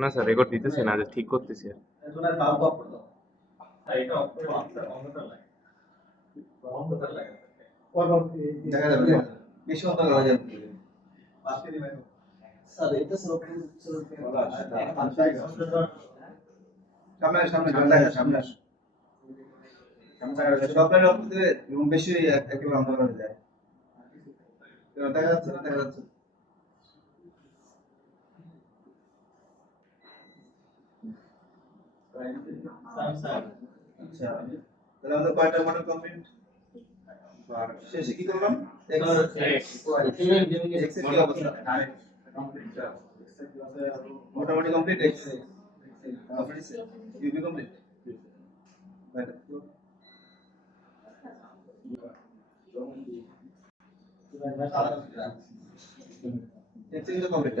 না sir record দিতেছে না, ঠিক করতেছি। বেশি অন্ধকার হয়ে যাবে। সামনে সামনে সামনে স্বপ্নের রক্তে এবং বেশি একেবারে অন্ধকার হয়ে যায়। দেখা যাচ্ছে না, দেখা যাচ্ছে। আচ্ছা, তাহলে আমাদের কয়টা মডেল কমপ্লিট? শেষে কি করলাম? মোটামুটি কমপ্লিট। ইউবি কমপ্লিট। Excel complete.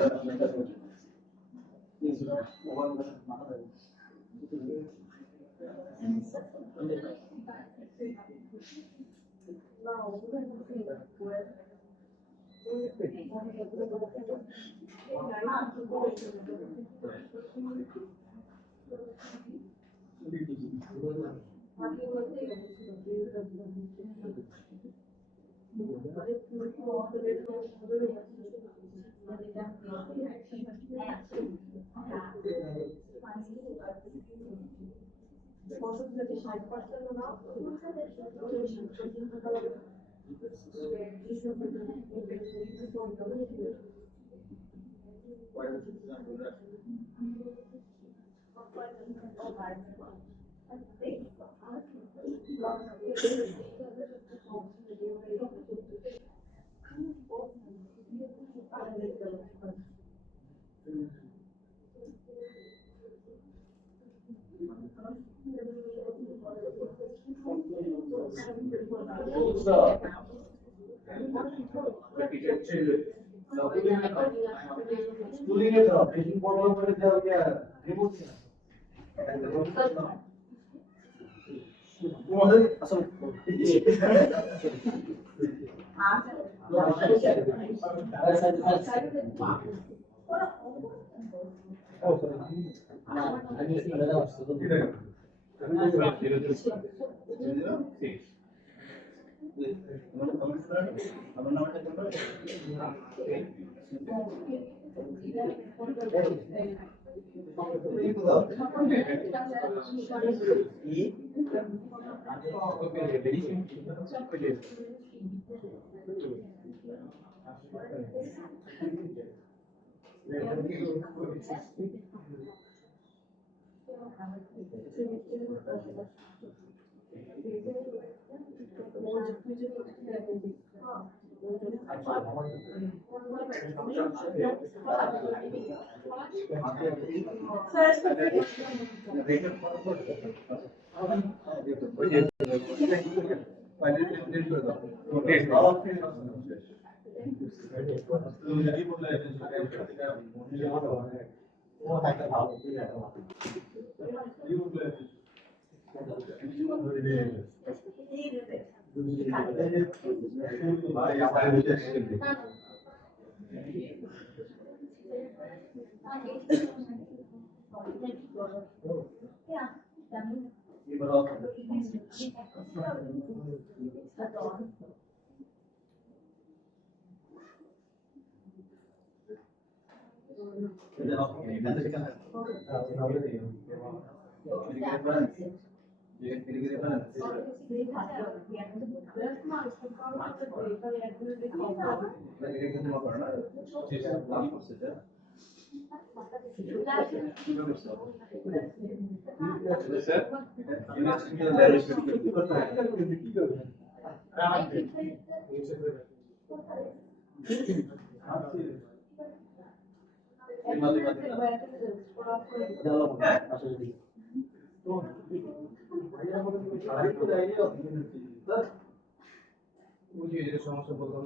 সমস্যা বললাম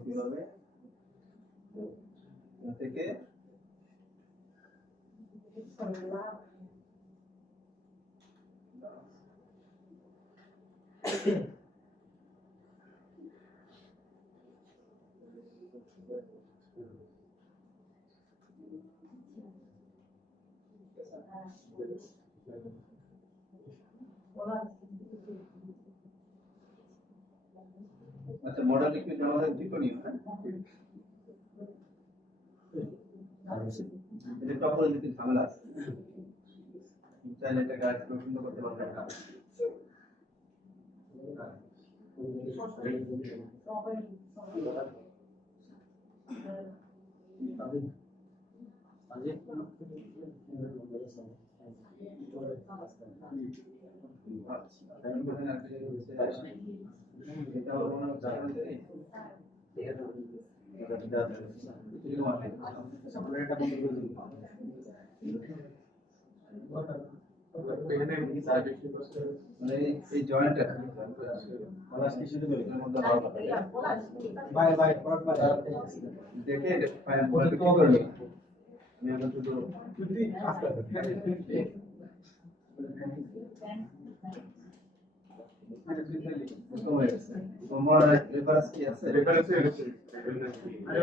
কিভাবে থেকে আচ্ছা মডেল লিখতে আমাদের ত্রিকোণীয় হ্যাঁ এটা টপোলজিতে ঝামেলা আছে চাইলে একটা গাছ পছন্দ করতে পারবেন না মানে এই জয়েন্টটা পলাশ কি শুরু করে এর মধ্যে বাই বাই ফরক বাই দেখে ফাইল বলে কি করবে আমি এখন শুধু আস্তে আস্তে তোমার রেফারেন্স কি আছে রেফারেন্স আরে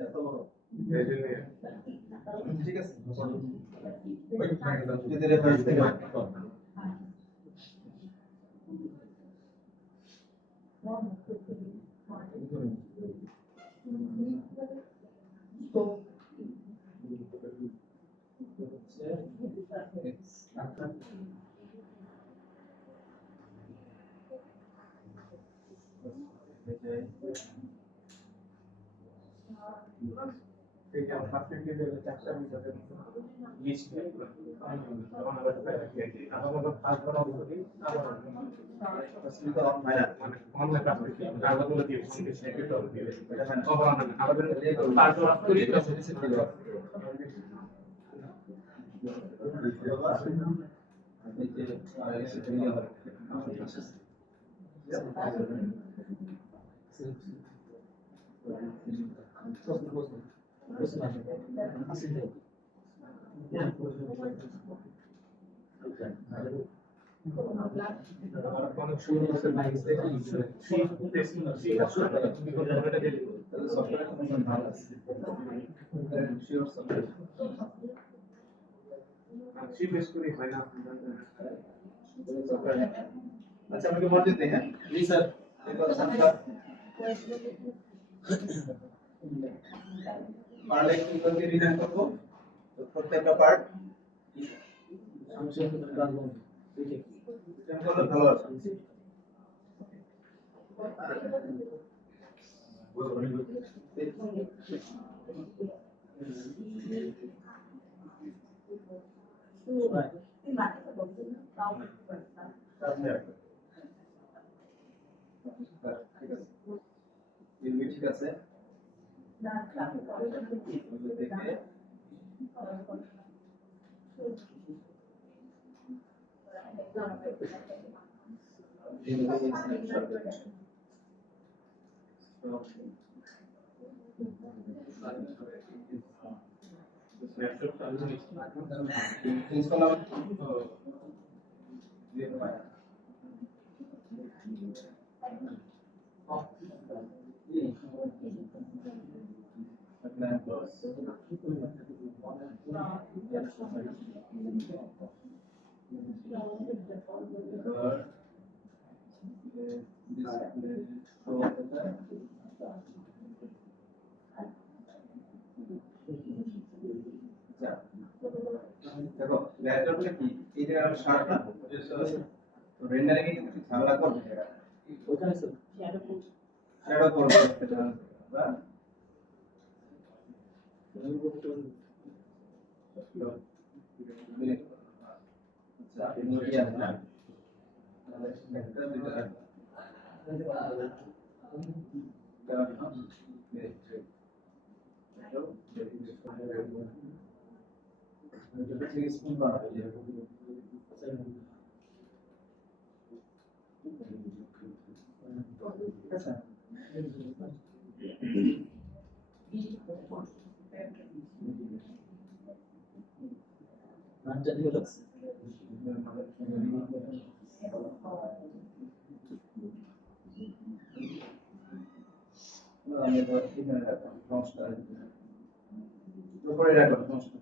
এত বড় ঠিক আছে যদি রেফারেন্স থেকে আচ্ছা আমাকে মনোযোগ দেন হ্যাঁ জি স্যার পার্ট একটু করে রিডিং করব প্রত্যেকটা পার্ট ভালো আছে ঠিক আছে চেঞ্জ করলাম দিয়ে পাই দেখো ব্যাকগ্রাউন্ডটা কি এই যে শার্ট না তো রেন্ডারিং এ কিছু ঝামেলা করবে ওখানে স্যার শ্যাডো করবে আমরা আচ্ছা এগুলো কি আছে না একটা দুটো স্কুল বানাবে ঠিক আছে নামটা দিয়ে দাও আমি তো এখানে রাখলাম নমস্কার উপরে রাখলাম নমস্কার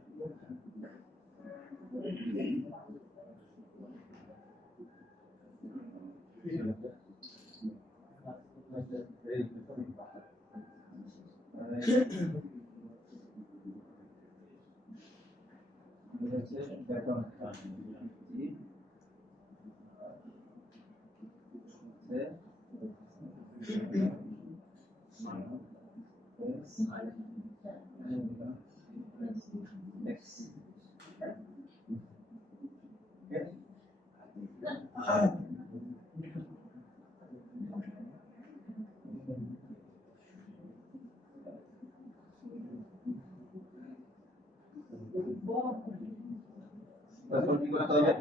তারপর কি করতে হবে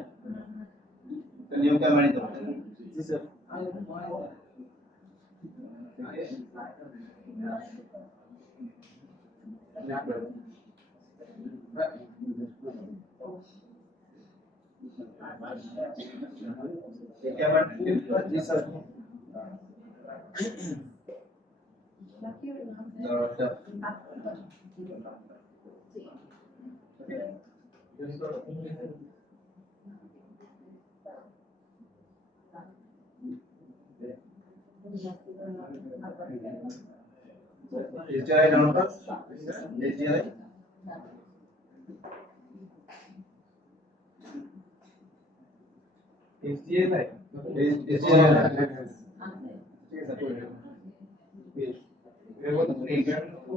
নিয়ম কে মানিতে হবে জি স্যার ये क्या बात जी सर HDI down पर HDI HDI है HDI ठीक है सर ये वो ठीक है सर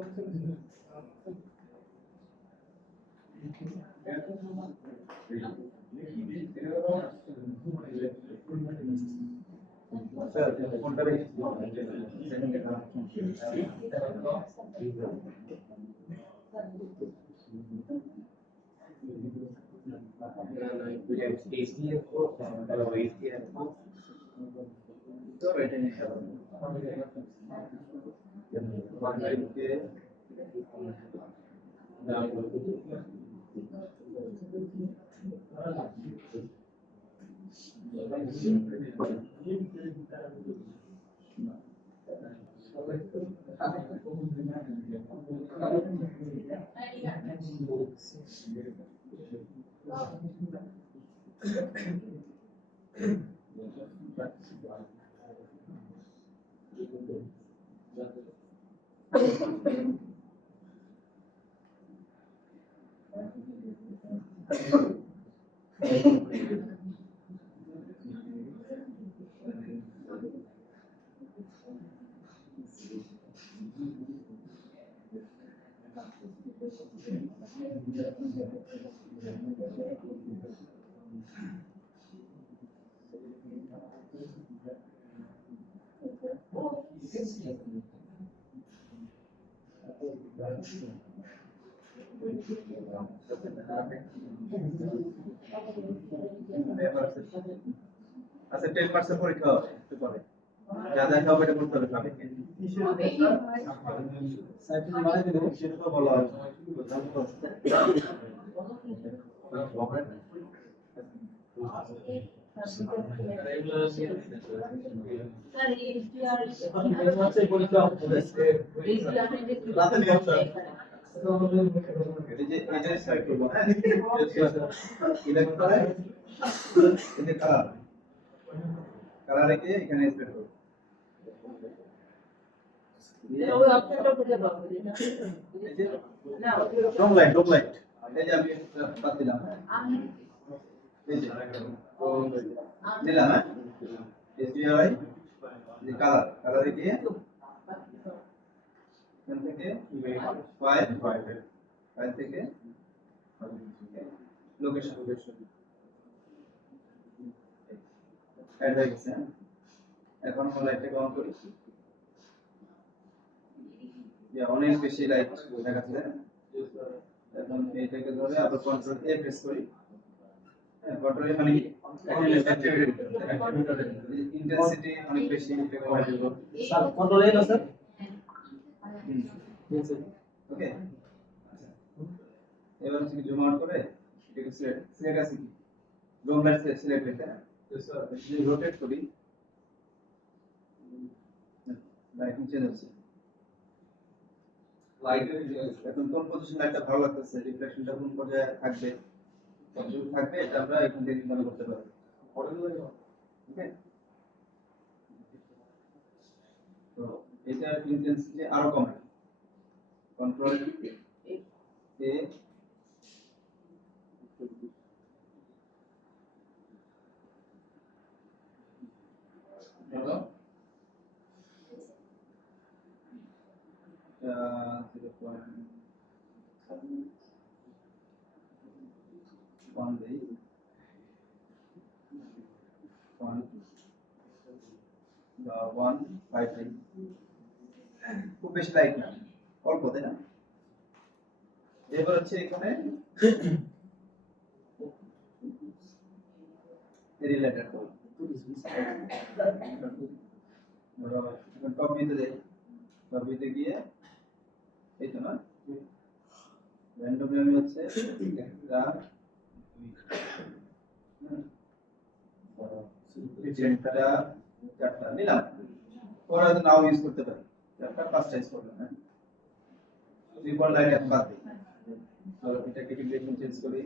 फोन पे আচ্ছা 10% পরীক্ষা হবে একটু পরে যা যা হবে এটা করতে হবে সবাইকে সাইকেল মানে দেব সেটা তো বলা হবে এই যে এটা সিলেক্ট করব হ্যাঁ সিলেক্ট করে এই যে কালার কালারে গিয়ে এখানে সিলেক্ট করব এই যে ড্রপ লাইট এই যে আমি বাদ দিলাম এই যে দিলাম হ্যাঁ এসডিআই যে কালারে গিয়ে এখান থেকে ফাইল থেকে লোকেশন অ্যাড হয়ে গেছে এখন আমরা লাইটটাকে অন করি যে অনেক বেশি লাইট দেখাচ্ছে এখন এইটাকে ধরে আবার কন্ট্রোল এ প্রেস করি কন্ট্রোল এ মানে ইন্টেন্সিটি অনেক বেশি এটা কমাই দেব স্যার কন্ট্রোল এ না স্যার ওকে এবার হচ্ছে জুম আউট করে এটাকে সিলেক্ট আছে কি জুম লাইট সিলেক্ট এটা যদি রোটেট করি লাইটিং চেঞ্জ হচ্ছে এখন কোন পজিশন লাইটটা ভালো লাগতেছে রিফ্লেকশনটা কোন পর্যায়ে থাকবে কতটুকু থাকবে এটা আমরা এখান থেকে নির্ধারণ করতে পারবো ওকে তো এটার ইন্টেন্সিটি আরো কমে কন্ট্রোল এ হ্যালো 0.1 দেই 1.5 খুব বেশি লাইট না অল্প তাই না এবার হচ্ছে এখানে রিলেটেড এখন টপ ভিউতে যাই টপ ভিউতে গিয়ে এই তো না র্যান্ডমলি আমি হচ্ছে একটা চারটা নিলাম পরে হয়তো নাও ইউজ করতে পারি চারটা পাঁচটা ইউজ করলাম হ্যাঁ রিপন লাইট এখন বাদ দিই এটাকে ডিগ্রেশন চেঞ্জ করি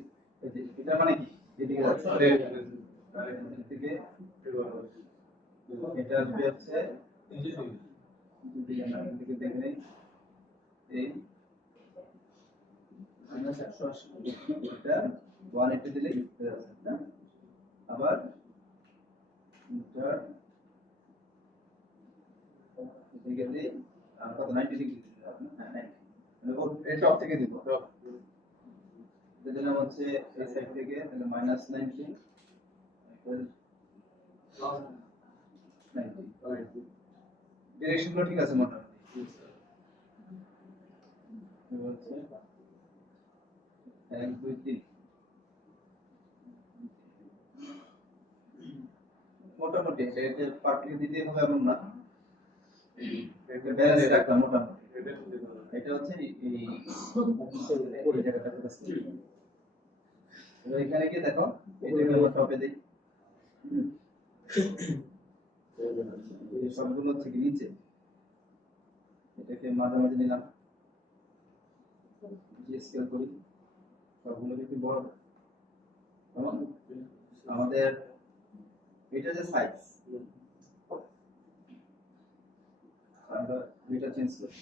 এটা মানে কি এদিকে যাচ্ছে থেকে এটা আসবে হচ্ছে এদিকে দেখে নেই এই এটা 180 দিলে আবার এদিকে দিই আর কত 90 ডিগ্রি মানে ও এই টপ থেকে দিব দিলাম হচ্ছে এই সাইড থেকে তাহলে -90 ডিরেকশনগুলো ঠিক আছে মোটামুটি হচ্ছে 1 2 3 মোটামুটি এটা পার্টলি দিতে হবে এমন না এটা ব্যালেন্স রাখলাম মোটামুটি এটা হচ্ছে এই জায়গাটা ফোকাস করি এবার এখানে গিয়ে দেখো এটাকে আমরা টপে দেই এই সবগুলো হচ্ছে কি নিচে এটাকে মাঝামাঝি নিলাম যে স্কেল করি সবগুলো একটু বড় কেমন আমাদের এটা যে সাইজ আমরা এটা চেঞ্জ করি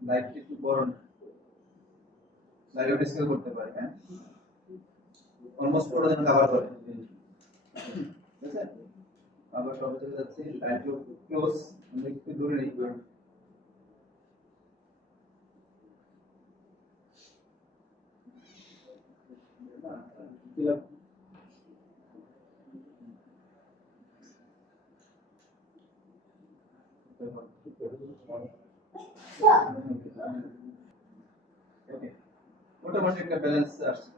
লাইট একটু বড় লাইট স্কেল করতে পারি হ্যাঁ অলমোস্ট পুরো যেন কভার করে ঠিক আছে আবার সবে চলে যাচ্ছে লাইট ক্লোজ আমরা একটু দূরে নেই ওকে মোটামুটি একটা ব্যালেন্স আসছে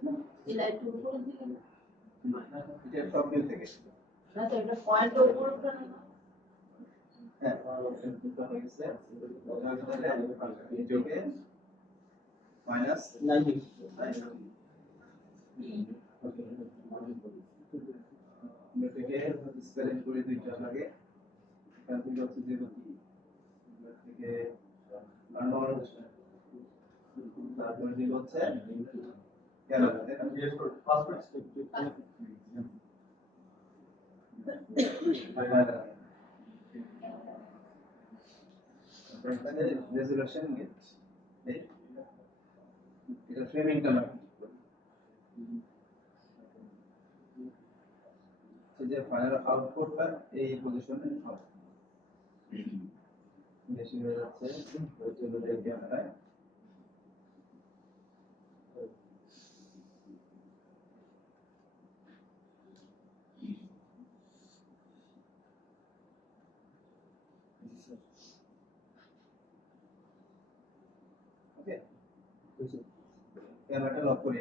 এটা টপ ভিউ থেকে হ্যাঁ হয়ে গেছে যোগে -90 ওকে এটাকে স্পেলিং করে দুইটা লাগে এখান থেকে হচ্ছে যে থেকে আর্নল্ড তারপরে দিল হচ্ছে কেন রেজুলেশন এটা ফ্রেমিং কালার যে ফাইনাল আউটপুটটা এই পজিশনে হবে বেশি হয়ে যাচ্ছে হচ্ছে হলো এই ক্যামেরায় ওকে ক্যামেরাটা লক করি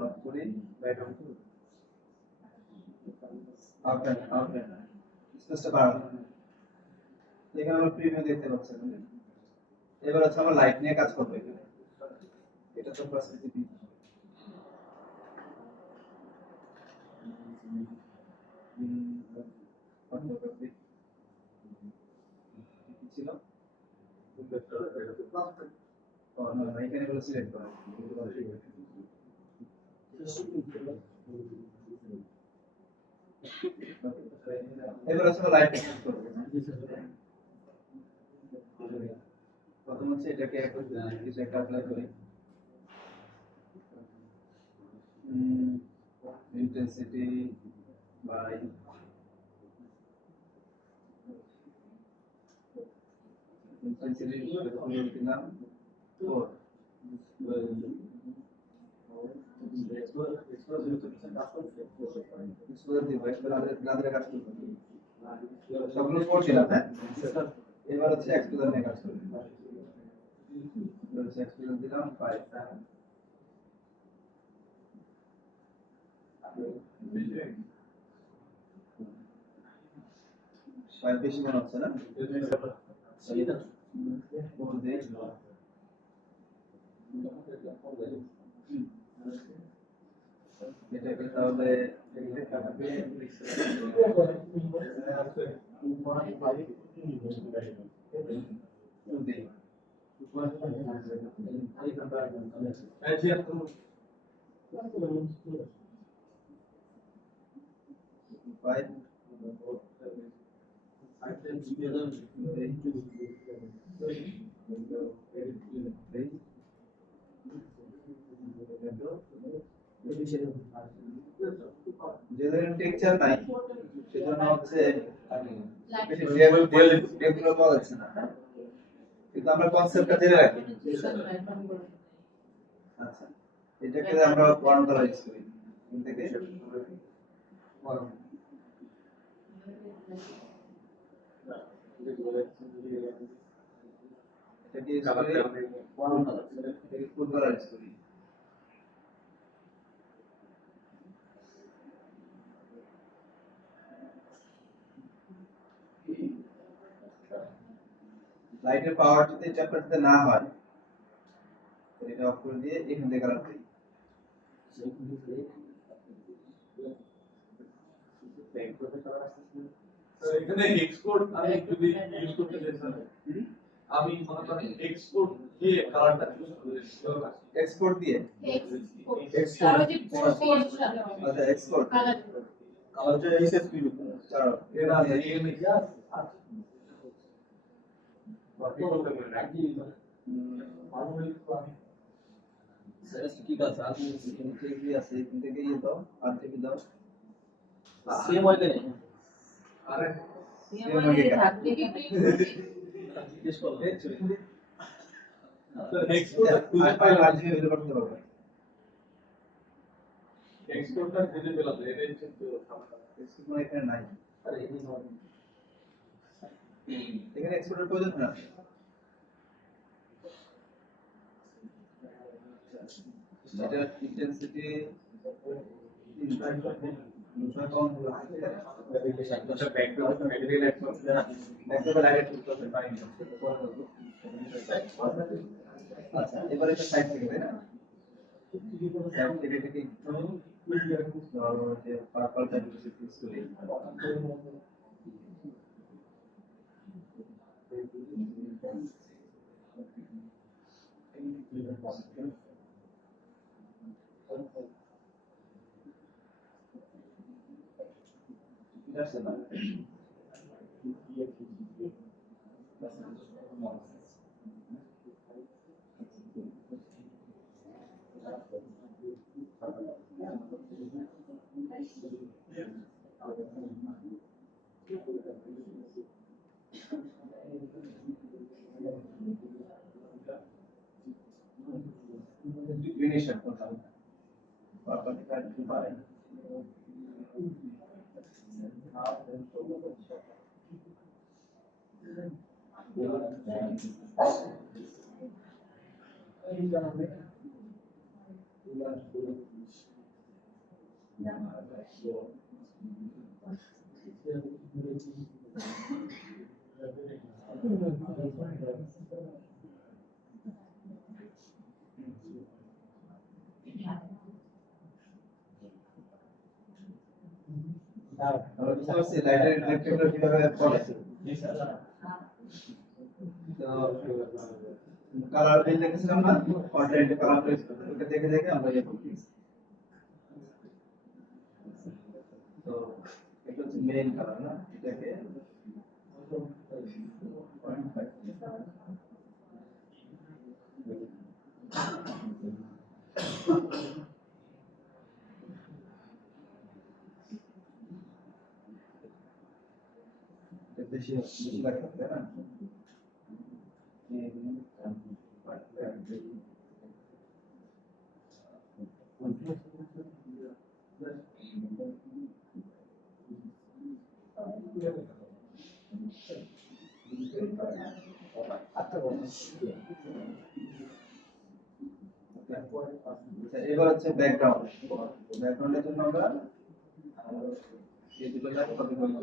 লক করি রাইট অন আউটলাইন স্পেসটা বাড়াবো এখানে আমরা প্রিভিউ দেখতে পাচ্ছেন এবার হচ্ছে আমরা লাইট নিয়ে কাজ করব এখানে এটা তো পার্সপেক্টিভ ছিল এখানে গুলো সিলেক্ট করা এবার হচ্ছে লাইট কাজ করব প্রথম হচ্ছে এটাকে কিছু একটা অ্যাপ্লাই করি ইন্টেন্সিটি বাই ইন্টেন্সিটি দিলাম 4 সবগুলো 4 দিলাম হ্যাঁ এবার হচ্ছে এক্সপ্লোর নিয়ে কাজ করব এক্সপ্লোর দিলাম 5 5 বেশি মনে হচ্ছে না এটাকে তাহলে যেহেতু টেক্সচার নাই সেজন্য হচ্ছে বেশি ডেভেলপ করা যাচ্ছে না কিন্তু আমরা কনসেপ্টটা জেনে রাখি আচ্ছা এটাকে আমরা ওয়ান কালার ইউজ করি থেকে এটাকে ওয়ান কালার এটাকে ফুল কালার ইউজ করি লাইটের পাওয়ার যদি টেম্পারেচারতে না হয় এটা অফ করে দিয়ে এখান থেকে কালার করি এখানে এক্সপোর্ট আমি যদি ইউজ করতে চাইছিলাম আমি মনে করেন এক্সপোর্ট দিয়ে কালারটা চুজ করে এক্সপোর্ট দিয়ে আচ্ছা এক্সপোর্ট কালারটা এসএসপি ছাড়ো এর আগে এখানে ঠিক আছে আপনি কি আছে এখান থেকে ইয়ে দাও আর থেকে দাও সেম হয় কেন আরে এক্সপোর্টটা খুঁজে পেলাম না এটাই হচ্ছে এক্সপোর্ট এখানে নাই এখানে এক্সপোর্টের প্রয়োজন না এটা ইন্টেন্সিটি দুশো কম হলো আচ্ছা ব্যাক টু ম্যাটেরিয়াল একদম একদম লাইট করতে হবে পানি আচ্ছা এবারে একটা সাইড থেকে তাই না সাইড থেকে থেকে ধরো যে পার্পল টাইপের কিছু ফিক্স করি That's enough. Definition করলাম property type কি পারে আমরা বুঝতে পারছি লাইটের রিফ্লেক্টর কিভাবে পড়ে তো কালার বিল দেখেছিলাম না কন্টেন্ট কালার প্লেস ওটা দেখে দেখে আমরা ইয়ে করছি তো এটা হচ্ছে মেইন কালার না এটাকে 0.5 বেশি বেশি লাগে তাই না এবার হচ্ছে ব্যাকগ্রাউন্ড ব্যাকগ্রাউন্ডের জন্য আমরা এই দুটো লাইন কপি করব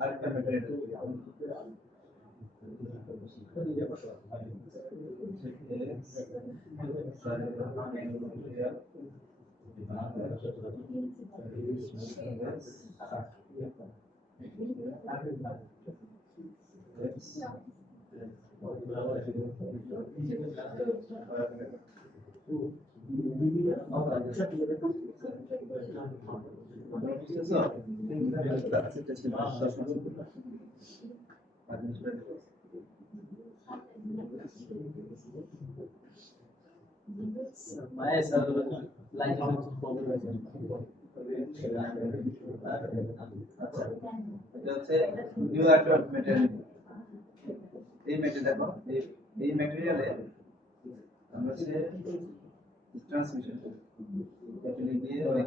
আরেকটা ম্যাটেরিয়াল বুঝতেছো? আচ্ছা, ছিল 10 মাস। মায়ের স্যার লাইন প্রবলেম আছে। আচ্ছা, এটা হচ্ছে নিউ অ্যাডভান্স ম্যাটেরিয়াল। এই ম্যাটেরিয়াল দেখো, এই ম্যাটেরিয়ালে আমরা হচ্ছে ট্রান্সমিশন এখানে গিয়ে অনেক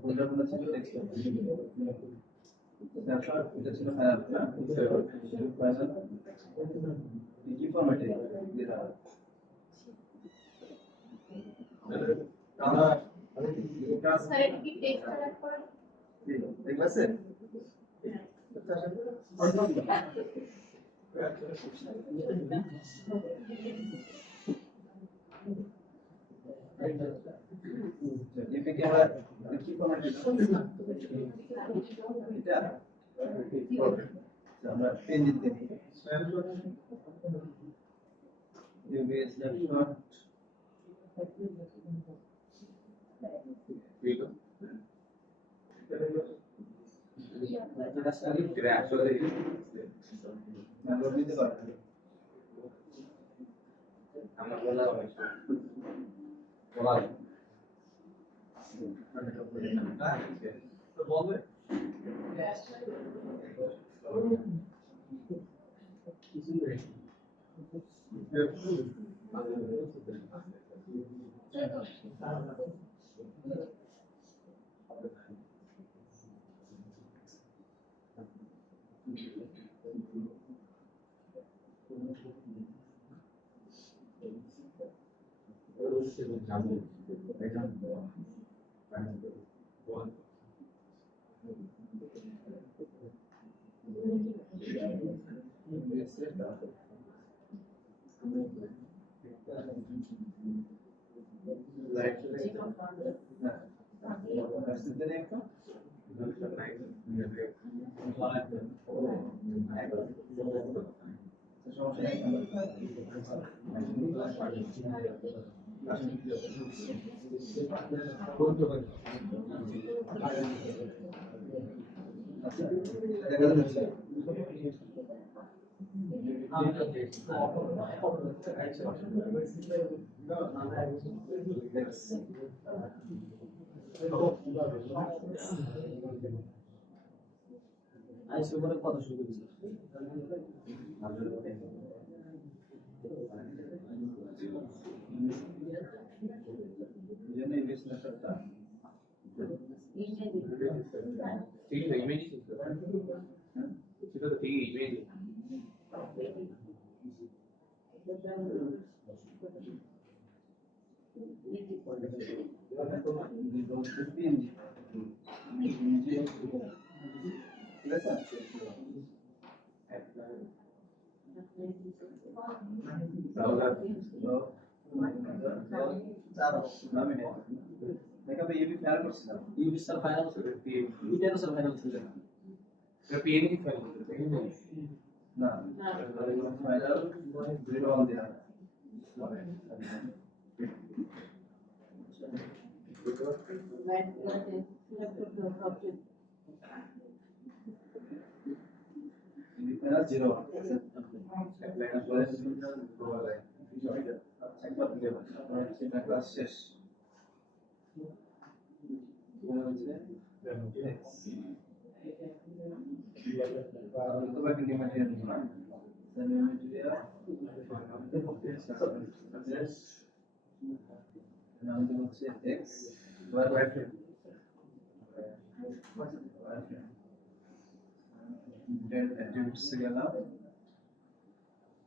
ফোল্ডারগুলো ছিল টেক্সট স্ন্যাপশট, এটা ছিল ফাইনাল ফাইনাল কি ফরম্যাটে দিতে হবে স্যার এটা কি টেক্সট কালেক্ট করেন? দেখলাছে এপিকে আমরা কি ফরম্যাটে এটা আমরা পেন দিতে দিই ইউবি স্ন্যাপশট এটা আসলে নাম্বার দিতে পারবে আমার বলা হয় বলা তো বলবে দেখা যাচ্ছে আইসি উপরে কত শুরু করেছে? জন্য ইংলিশ লেখাটা ঠিক না ইমেজ সেটা তো ঠিক ইমেজ দেখাবে ইউবি ফেয়ার করছিলাম ইউবি স্যার ফাইনাল এটা তো স্যার ফাইনাল ছিল না। এটা পিএনজি ফাইল ঠিক না ফাইনাল 0 দিলাম ইউবি ফেয়ার 0 একবার দিলে সেটা ক্লাস শেষ তোমাকে নিমেটিয়ান না নাম দেব হচ্ছে x ডেল অ্যাট্রিবিউটস গেলাম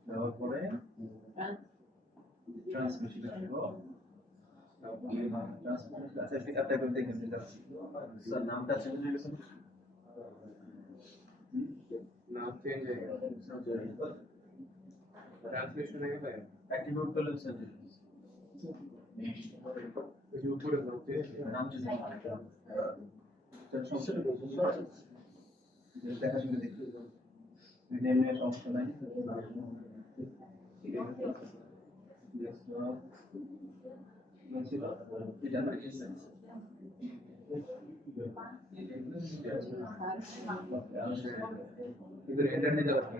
ব্যবহার করে ট্রান্সমিশন করব ট্রান্সমিশন আচ্ছা পিকআপটা করে দেখেন স্যার নামটা চেঞ্জ হয়ে গেছে নাম চেঞ্জ হয়ে গেছে ট্রান্সলেশন হয়ে গেছে অ্যাট্রিবিউট করলে চেঞ্জ হয়ে গেছে এই উপরে নাম চেঞ্জ নাম চেঞ্জ দেখা শুনে দেখি নেমে সমস্যা নাই ঠিক আছে ছিল এটা না কিন্তু এটা নিতে পারছি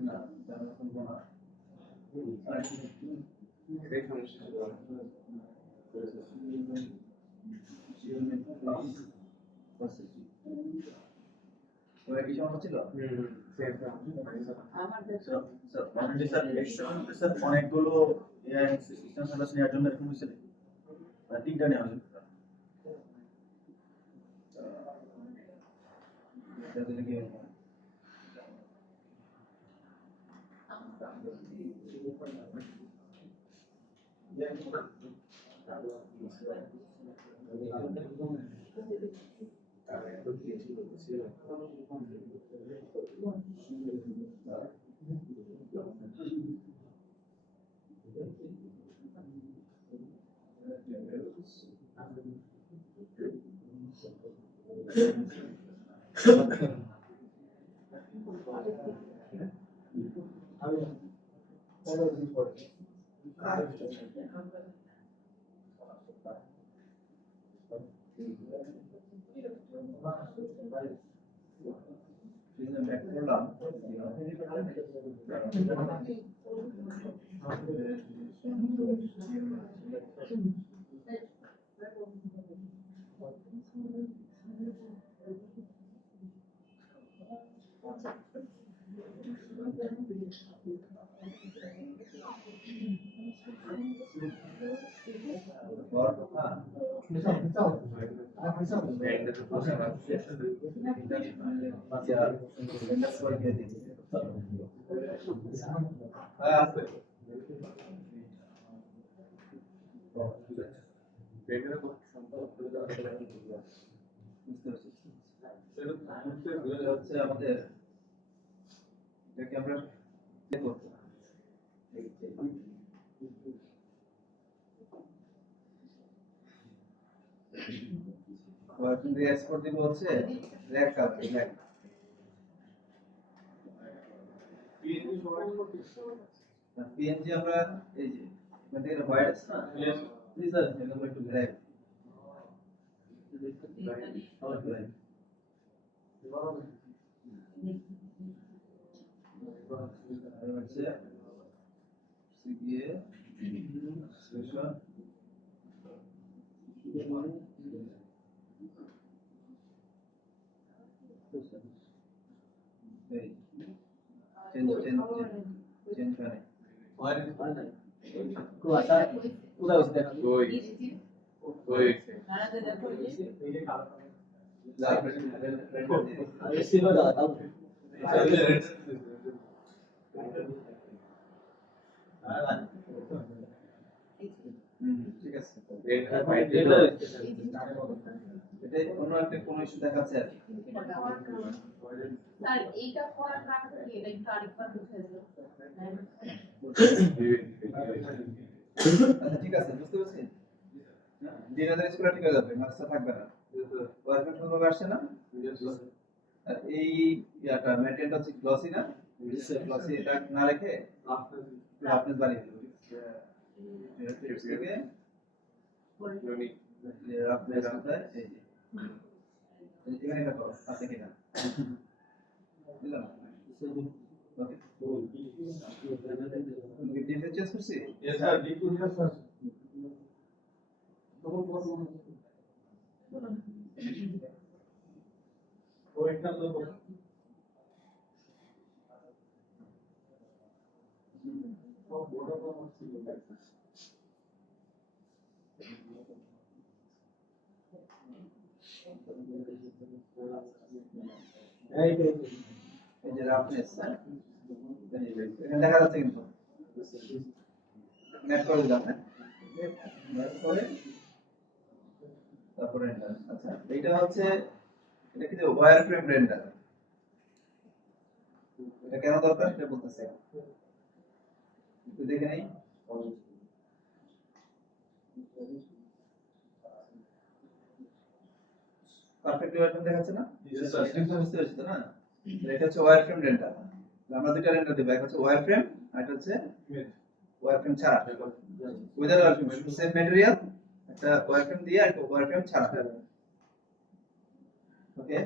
না তার কোনো না এটাই সমস্যা ছিল। তোমার কি সমস্যা ছিল? আমাদের স্যার অনেকগুলো সিস্টেম সার্ভিস নেওয়ার জন্য এরকম হয়েছিল তিনটা নেওয়া হয়েছিল ব্যাক করলাম বড় কথা হচ্ছে আমাদের এটাকে আমরা করবো এক্সপোর্ট দিব হচ্ছে ব্ল্যাক কালার ব্ল্যাক পিএনজি আমরা এই যে মানে এটা হোয়াইট আছে না জি স্যার এটা একটু ব্ল্যাক হচ্ছে গিয়ে সেশন চেঞ্জ করে কোথায় হচ্ছে দেখা সিলভার দাদা তাও ঠিক আছে এটা এটা অন্য একটা কোন ইস্যু দেখাচ্ছে আর স্যার এইটা করার কারণ কি এটা একটু আরেকবার বুঝিয়ে দিন আচ্ছা ঠিক আছে বুঝতে পারছি দিনাদের স্কুলে ঠিক হয়ে যাবে মাস্টার থাকবে না ওয়ার্কিং সুন্দরভাবে আসছে না আর এই ইয়াটা ম্যাটেরিয়ালটা হচ্ছে গ্লসি না গ্লসি এটা না রেখে আপনার বানিয়ে দিন থেকে আপনার কোথায় এই যে এখানে এটা করো আছে কিনা বুঝলাম ওকে তুমি ডিফারেন্স চেঞ্জ করছি Yes, sir. Yes, sir. এই যে রাফনেস এখানে দেখা যাচ্ছে কিন্তু নেট করে দিলাম হ্যাঁ নেট করে তারপরে এন্টার আচ্ছা এইটা হচ্ছে এটা কি যে ওয়্যার ফ্রেম রেন্ডার এটা কেন দরকার সেটা বলতেছে একটু দেখে নেই পারফেক্টলি ওয়্যার ফ্রেম দেখাচ্ছে না Yes, sir. এটা তো বুঝতে পারছি তো না এটা হচ্ছে ওয়্যার ফ্রেম রেন্ডার আমরা দুইটা রেন্ডার দেব একটা হচ্ছে ওয়্যার ফ্রেম আর একটা হচ্ছে ওয়ারফ্রেম ছাড়া উইদাউট ওয়ারফ্রেম সেম ম্যাটেরিয়াল একটা ওয়ারফ্রেম দিয়ে আর একটা ওয়ারফ্রেম ছাড়া ওকে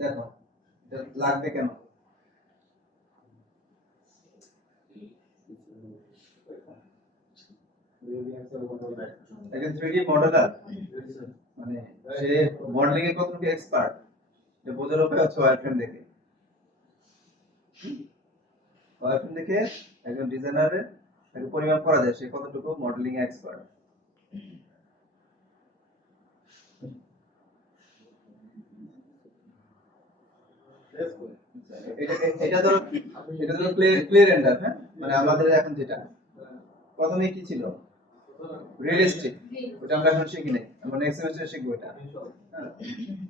দেখো এটা লাগবে কেন একজন 3D মডেলার মানে সে মডেলিং এ কতটুকু এক্সপার্ট এটা বোঝার উপায় হচ্ছে ওয়ারফ্রেম দেখে ওয়ারফ্রেম দেখে একজন ডিজাইনারের তাকে পরিমাপ করা যায় সে কতটুকু মডেলিং এ এক্সপার্ট এটা ধরো ক্লিয়ার রেন্ডার হ্যাঁ মানে আমাদের এখন যেটা প্রথমে কি ছিল রিয়েলিস্টিক ওটা আমরা এখন শিখি নাই আমরা নেক্সট সেমিস্টারে শিখবো এটা হ্যাঁ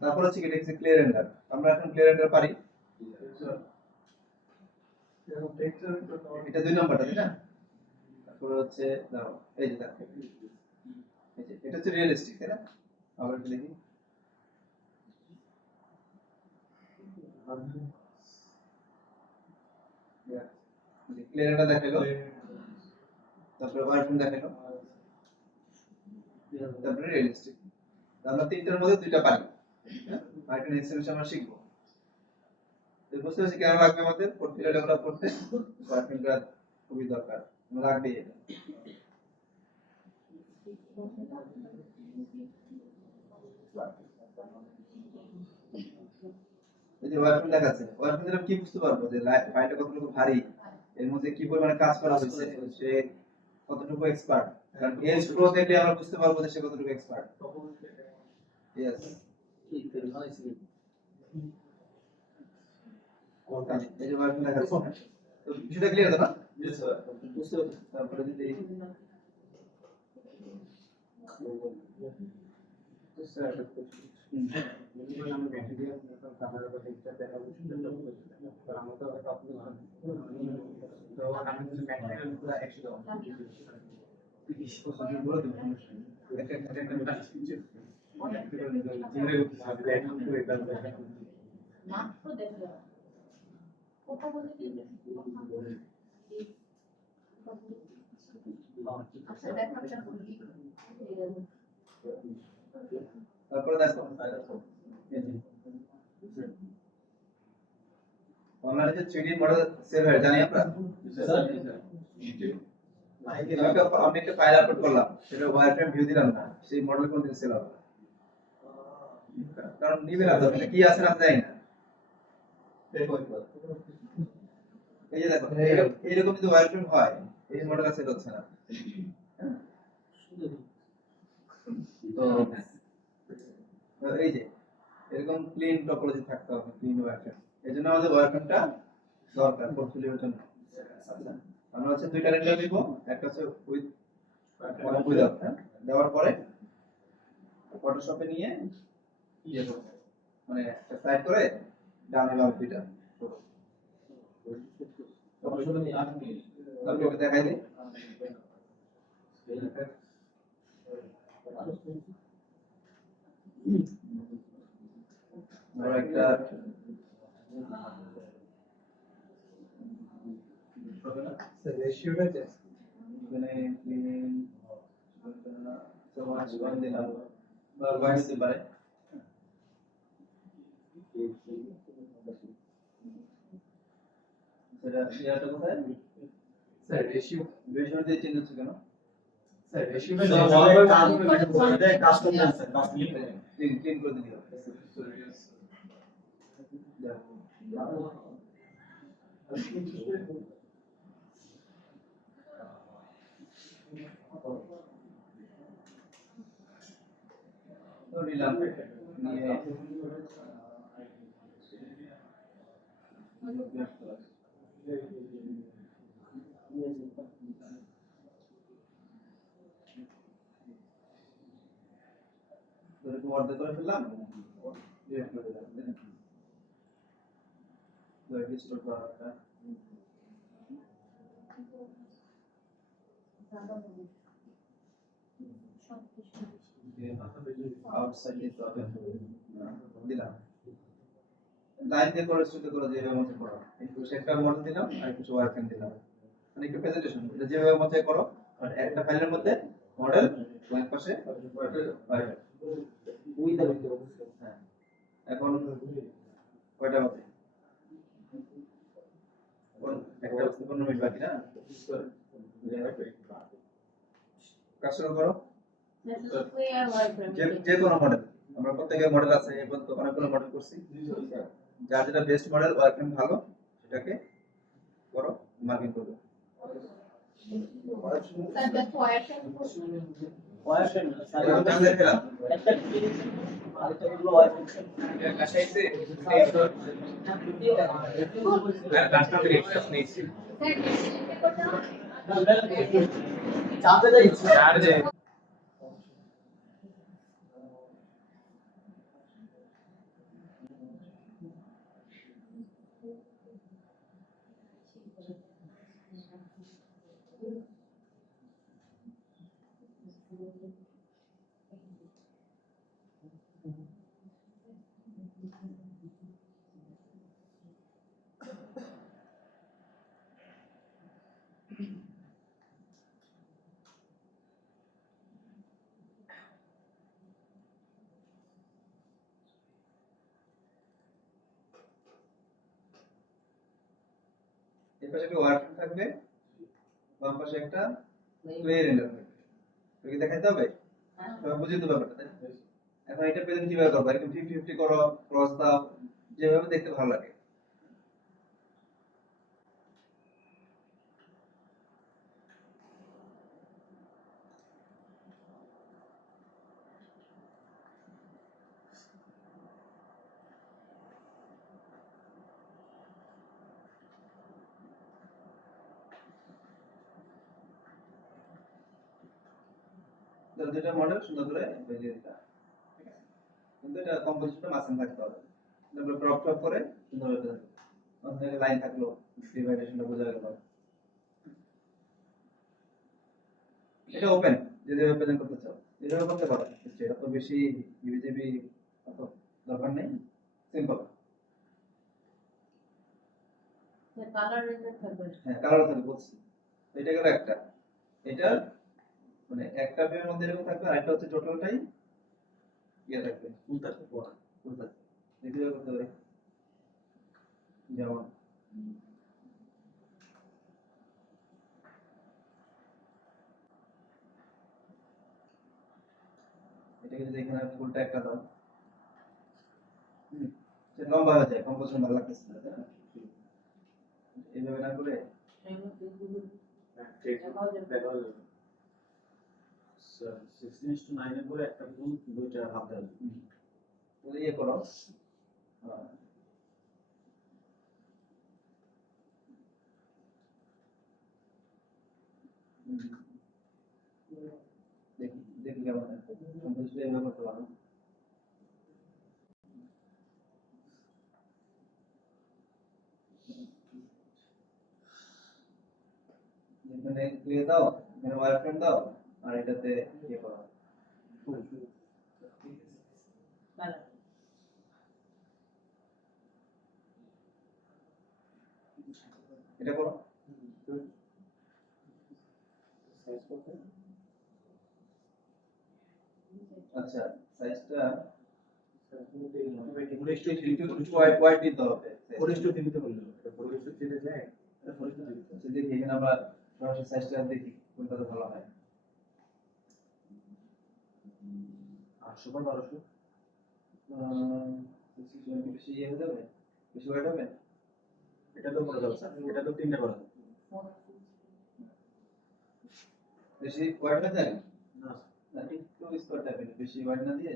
তারপর হচ্ছে কি এটা ক্লিয়ার রেন্ডার আমরা এখন ক্লিয়ার রেন্ডার পারি এটা 2 নাম্বারটা তাই না তারপর হচ্ছে দাও এই যে দেখো এই যে এটা হচ্ছে রিয়েলিস্টিক তাই না আবার একটু দেখি ক্লিয়ার রেন্ডার দেখালো তারপর ওয়ারফ্রেম দেখালো তারপরে রিয়েলিস্টিক আমরা তিনটার মধ্যে দুইটা পারি হ্যাঁ আরেকটা নেক্সট সেমিস্টারে আমরা শিখবো তো বুঝতে পারছি কেন লাগবে আমাদের পোর্টফোলিও ডেভেলপ করতে ওয়ারফ্রেমটা খুবই দরকার লাগবে এটা এই যে ওয়ারফ্রেম দেখাচ্ছে ওয়ারফ্রেম দ্বারা কি বুঝতে পারবো যে ফাইলটা কতটুকু ভারী এর মধ্যে কি পরিমাণে কাজ করা হয়েছে সে কতটুকু এক্সপার্ট কারণ এজ প্রো দেখলে আমরা বুঝতে পারবো যে সে কতটুকু এক্সপার্ট यस এই যে ওয়ারফ্রেম দেখাচ্ছে তো বিষয়টা ক্লিয়ার না Yes, sir. বুঝতে পারছি তারপরে যদি মাত্র দেখো কথা বলতে কি আচ্ছা দেখো এটা বলি তারপরে দেখো অনলাইনে যে 3D মডেল সেল হয় জানি আমরা আমি একটা ফাইল আপলোড করলাম সেটা ওয়্যারফ্রেম ভিউ দিলাম না সেই মডেল কোনদিন সেল হবে কারণ নিবে না তাহলে কি আছে না জানি না এই যে দেখো এইরকম যদি ওয়্যারফ্রেম হয় এই মডেল সেল হচ্ছে না তো এই যে এরকম ক্লিন টপোলজি থাকতে হবে ক্লিন ওয়্যারফ্রেম এজন্য আমাদের ওয়্যারফ্রেমটা দরকার পোর্টফোলিওর জন্য আমরা হচ্ছে দুইটা রেন্ডার দিব একটা হচ্ছে উইথ উইদাউট দেওয়ার পরে ফটোশপে নিয়ে ইয়ে করব মানে একটা সাইড করে ডানে বামে দুইটা ফটোশপে নিয়ে তারপর দেখাই দিই আমরা একটা রেশিওটা যে মানে ক্লিন সমাজ বান দিলাম বা ওয়াইস দিতে পারে সেটা ইয়াটা কোথায় স্যার রেশিও রেশিও দিয়ে চেঞ্জ হচ্ছে কেন স্যার রেশিওটা কাস্টম স্যার কাস্টম ক্লিন করে দিতে হবে নিলাম নিয়ে অর্ধেক করে ফেললাম ডিলিট করে দিলাম রেজিস্টার করাটা আউটসাইড দিতে হবে দিলাম লাইন দিয়ে করে শুরু করে যেভাবে মতো করো একটু সেক্টর মডেল দিলাম আর কিছু ওয়ার্কিং দিলাম মানে একটু প্রেজেন্টেশন এটা যেভাবে মতো করো আর একটা ফাইলের মধ্যে মডেল এক পাশে ওই দাও হ্যাঁ এখন কয়টা বাজে একটা 15 মিনিট বাকি না কাজ শুরু করো যে কোনো মডেল আমরা প্রত্যেকে মডেল আছে এই পর্যন্ত অনেকগুলো মডেল করছি যার যেটা বেস্ট মডেল ওয়ার্কিং ভালো সেটাকে করো মার্কিং করো ওয়াইফাই এখন চাঁদের খেলা একটা আরেকটা হলো ওয়াইফাই কাছাইছে রাস্তা থেকে এক্সট্রা নিয়েছি চাপে দেয় চার্জে এর পাশে একটা ওয়ার্কিং থাকবে বাম পাশে একটা প্লে রেন্ডার থাকবে ওকে দেখাইতে হবে তবে বুঝে তো ব্যাপারটা তাই না? এখন এটা প্রেজেন্ট কিভাবে করবো এরকম 50-50 করো ক্রস দাও যেভাবে দেখতে ভালো লাগে তাহলে দুটো মডেল সুন্দর করে বুঝিয়ে দিলাম ঠিক আছে কিন্তু এটা কম্পোজিশনটা মাঝখানে থাকতে হবে তারপরে ক্রপ টপ করে সুন্দর করে মাঝখানে লাইন থাকলো ডিভাইডেশনটা বোঝা গেল এটা ওপেন যেভাবে প্রেজেন্ট করতে চাও এভাবে করতে পারো এটা তো বেশি ইভিজিবি অত দরকার নেই সিম্পল কালার রেন্ডার থাকবে হ্যাঁ কালার থাকবে বলছি এটা গেল একটা এটা মানে একটা পেয়ের মধ্যে এরকম থাকবে আর একটা হচ্ছে টোটালটাই ইয়ে থাকবে ফুল থাকবে ফুল থাকবে দেখতে করতে হবে যেমন এটাকে যদি এখানে ফুলটা একটা দাও সে লম্বা হয়ে যায় কম্পোজিশন ভালো লাগতেছে না তাই না এইভাবে না করে স্যার 16:9 এর পরে একটা ফুল দুইটা হাফ দেওয়া যাবে। ওই ইয়ে করো হ্যাঁ। দেখি দেখি কেমন হয় কম্পোজিশন এইভাবে করতে পারো এখানে ক্লিয়ার দাও এখানে ওয়ারফ্রেম দাও আর এটাতে ইয়ে করো কালার এটা করো আচ্ছা সাইজটা একটু ওয়াইড দিতে হবে আচ্ছা, দেখি এখানে আমরা সরাসরি সাইজটা দেখি কোনটা ভালো হয় 800 বেশি ইয়ে হয়ে যাবে বেশি ওয়াইড হবে এটা তো করা যাবে স্যার এটা তো তিনটা করা যাবে বেশি ওয়াইড হয়ে যায় না না একটু স্কোয়ার টাইপের বেশি ওয়াইড না দিয়ে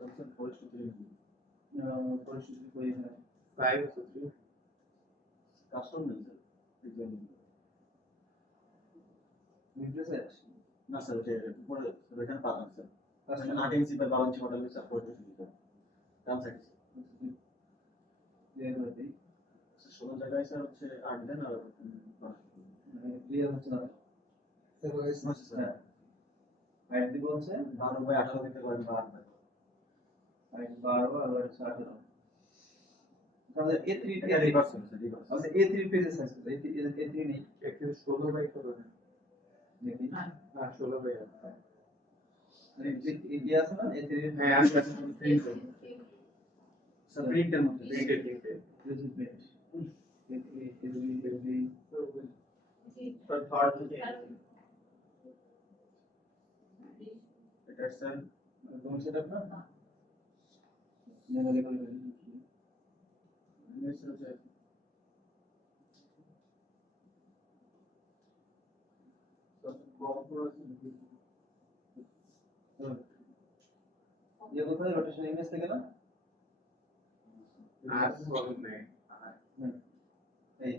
স্যার পরিস্থিতি পরিস্থিতি কই এখানে 5 3 কাস্টম নেই স্যার ডিজাইন নিউক্লিয়াস না স্যার ওটা পরে এখানে পাবেন স্যার কাস্টমার 8 ইঞ্চি বা 12 ইঞ্চি মডেল সাপোর্ট করতে ডান সাইড ক্লিয়ার করে দিই 16 জায়গায় স্যার হচ্ছে 8 দেন আর ক্লিয়ার হচ্ছে না হ্যাঁ হাইট দিব হচ্ছে 12 বাই 18 দিতে পারেন বা 8 বাই হাইট 12 আর ওটা 18 তাহলে A3 এটা রিভার্স হচ্ছে রিভার্স আমাদের A3 পেজে সাইজ কত A3 নেই একটু 16 বাই কত না দেখি হ্যাঁ 16 বাই মানে এই আছে না A3 হ্যাঁ আছে প্রিন্ট স্যার প্রিন্টের মধ্যে প্রিন্টেড প্রিন্ট থার্ড এটা স্যার তোমার সেটা না মেমোরি করে মেসেজ হচ্ছে ये কোথায় রোটেশন ইমেজ থেকে না আর প্রবলেম নেই এই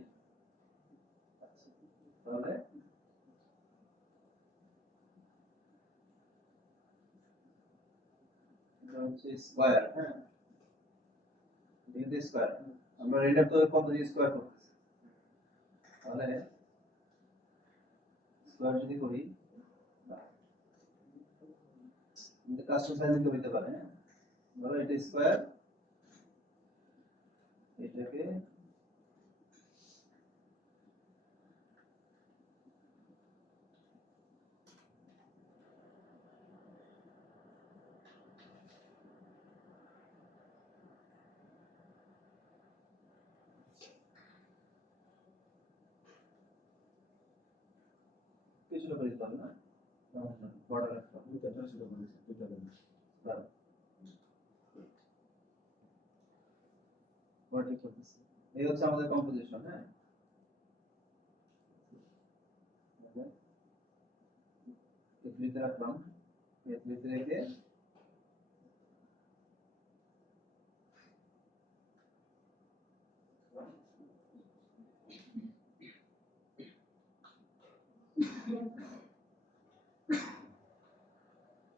তাহলে এটা হচ্ছে স্কয়ার হ্যাঁ এটা স্কয়ার আমরা রেন্ডার তো কত দিয়ে স্কয়ার করতেছি তাহলে স্কয়ার যদি করি এটা কাস্টম সাইজ দিতে হতে পারে হ্যাঁ ধরো এটা স্কয়ার এটাকে কিছুটা করে দিতে হবে না বর্ডার রাখতে হবে দুটো ছোট করেছে দুটো দেন বর্ডার করতেছি এই হচ্ছে আমাদের কম্পোজিশন হ্যাঁ এফলিতে রাখলাম এফলিতে রেখে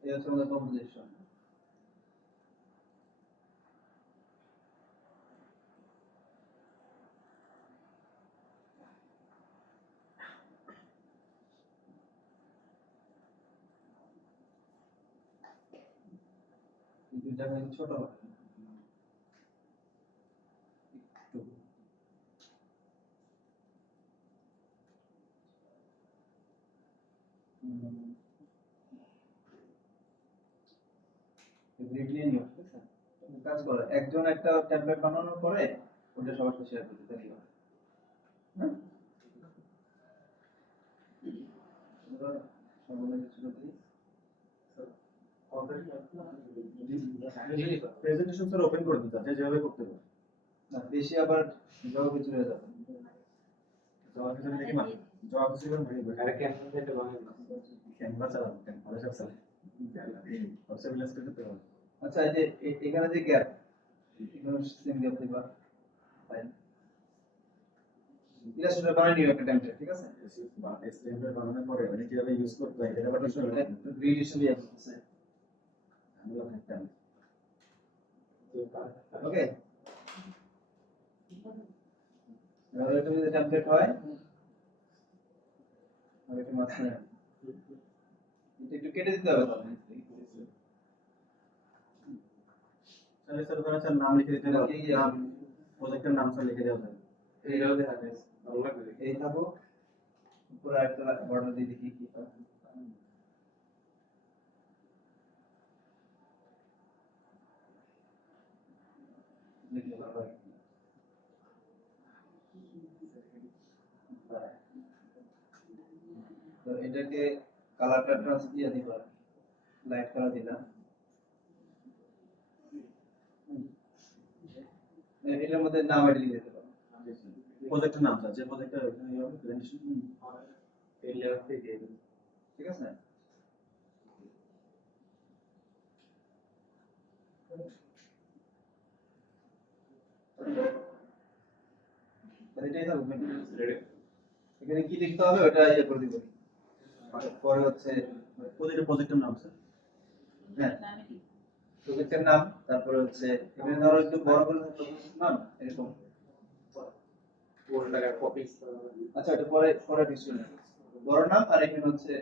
এই হচ্ছে আমাদের কম্পোজিশন কিন্তু জায়গা ছোট হয় একটু ভিডিও নিয়ে ঠিক আছে কাজ করে একজন একটা টেমপ্লেট বানানোর পরে ওটা সবার সাথে শেয়ার করতে থাকি হ্যাঁ সম্বন্ধে কিছু যদি প্রেজেন্টেশন স্যার ওপেন করে দিতে চাই যেভাবে করতে পারে না বেশি আবার জবাব কিছু হয়ে যাবে জবাব কিছু দেখি না জবাব কিছু মানে আরে ক্যান্সার থেকে বানাই না ক্যামেরা চালাবো ক্যামেরা সব চালাবো হোয়াটসঅ্যাপ রিলাইজ করতে পারবো আচ্ছা এই যে এখানে যে গ্যাপ এখানে সেম গ্যাপ দিবা ফাইন ইলাস্ট্রেটর বানাই নিও একটা টেমপ্লেট ঠিক আছে বা স্ট্যান্ডার্ড বানানোর পরে মানে কিভাবে ইউজ করতে হয় এটা ব্যাপারটা শুনে গ্রিড হিসেবে আছে আমি একটা ওকে এবার এটা যদি টেমপ্লেট হয় আর এটা মাঝখানে এটা একটু কেটে দিতে হবে তাহলে স্যার স্যার ওখানে স্যার নাম লিখে দিতে হবে নাম প্রজেক্টের নাম স্যার লিখে দেওয়া যাবে এইটাও দেখা যায় ভালো লাগবে এই থাকো উপরে একটা বর্ডার দিয়ে দেখি কি পাই দেখলে ভালো হয় তো এটাকে কালারটা ট্রান্স দিয়ে দিবা লাইট কালার দিলাম এটার মধ্যে নাম আইডি লিখে দিতে পারো প্রজেক্টের নাম স্যার যে প্রজেক্টের এখানে হবে প্রেজেন্টেশন এই লেয়ার থেকে ঠিক আছে এটাই থাকবে রেডি এখানে কি লিখতে হবে ওটা ইয়ে করে দিব পরে হচ্ছে প্রজেক্টের নাম স্যার হ্যাঁ নামে কি? প্রজেক্টের নাম, তারপরে হচ্ছে এখানে ধরো একটু বড় করে প্রজেক্টের নাম এরকম। পুরোটাকে কপি আচ্ছা এটা পরে পরে কিছু না, বড় নাম আর এখানে হচ্ছে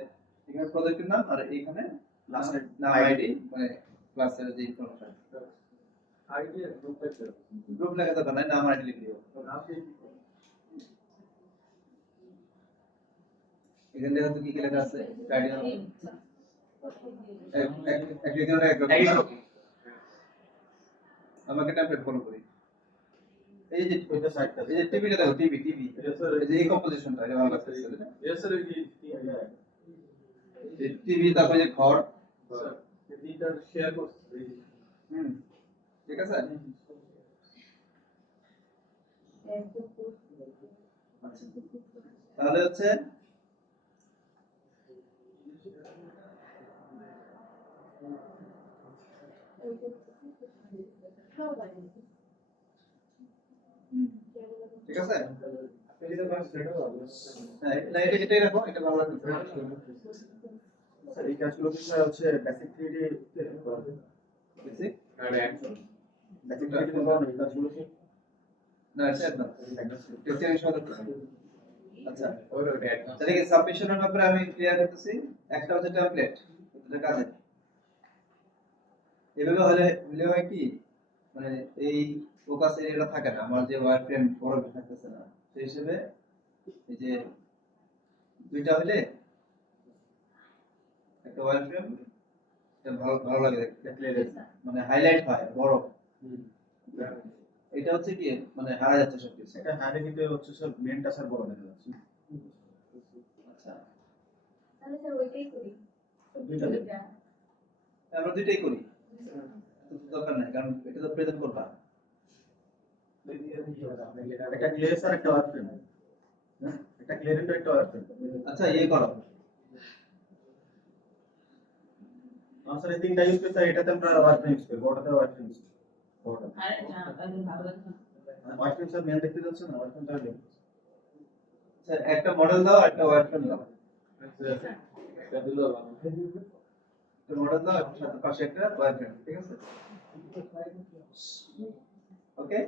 এখানে প্রজেক্টের নাম আর এখানে লাস্টের নাম আইডি মানে ক্লাসের যে ইনফরমেশন। আইডিয়া গ্রুপ আছে গ্রুপ লেখা দরকার নাই, নাম আইডি লিখে দিও। এখানে দেখো তো কি কি লেখা আছে আইডি নাম আমাকে টেমপ্লেট ফলো করি। এই যে ওইটা সাইডটা এই যে টিভিটা দেখো, টিভি টিভি Yes, sir. এই যে এই কম্পোজিশনটা এটা ভালো লাগছে Yes, sir. এই টিভি, তারপরে যে ঘর, তিনটা শেয়ার করছি। ঠিক আছে। আচ্ছা, তাহলে হচ্ছে ঠিক আছে। হ্যাঁ না এটা এটাই রাখো, এটা ভালো লাগছে। স্যার এই কাজগুলো কি স্যার হচ্ছে বেসিক 3D তে করা যায়? বেসিক আর একশন বেসিক 3D তে করা এই কাজগুলো কি? না সেট না টেস্টিং এর সাথে। আচ্ছা ওটা একশন তাহলে কি সাবমিশনের ব্যাপারে আমি ক্লিয়ার করতেছি। একটা হচ্ছে টেমপ্লেট, এটা কাজে এভাবে হলে হয় কি মানে এই ফোকাস এরিয়াটা থাকে না, আমার যে ওয়ার ফ্রেম বড় থাকতেছে না, সেই হিসেবে এই যে দুইটা হলে একটা ওয়ার ফ্রেম এটা ভালো ভালো লাগে দেখতে, মানে হাইলাইট হয় বড়। এটা হচ্ছে কি মানে হারা যাচ্ছে সবকিছু। এটা হারে দিতে হচ্ছে স্যার মেনটা স্যার বড় দেখা যাচ্ছে। আচ্ছা তাহলে স্যার ওইটাই করি। দুইটা দিন। আমরা দুইটাই করি, তো দরকার নাই কারণ এটা তো প্রেজেন্ট করবা। একটা গ্লেস আর একটা ওয়ার ফ্রেম। হ্যাঁ একটা ক্লিয়ারেন্ট আর একটা ওয়ার ফ্রেম। আচ্ছা এই করো স্যার এই তিনটা ইউজ করতে এটাতে আমরা ওয়ার ফ্রেম ইউজ করি, বড়টাতে ওয়ার ফ্রেম ইউজ করি। বড়টা আরে না তাহলে ভালো লাগছে না। ওয়ার ফ্রেম স্যার মেন দেখতে যাচ্ছে না, ওয়ার ফ্রেম তাহলে স্যার একটা মডেল দাও একটা ওয়ার ফ্রেম দাও। এটা দিলো একটা মডেল দাও আর সাথে পাশে একটা ওয়ার ফ্রেম, ঠিক আছে। ওকে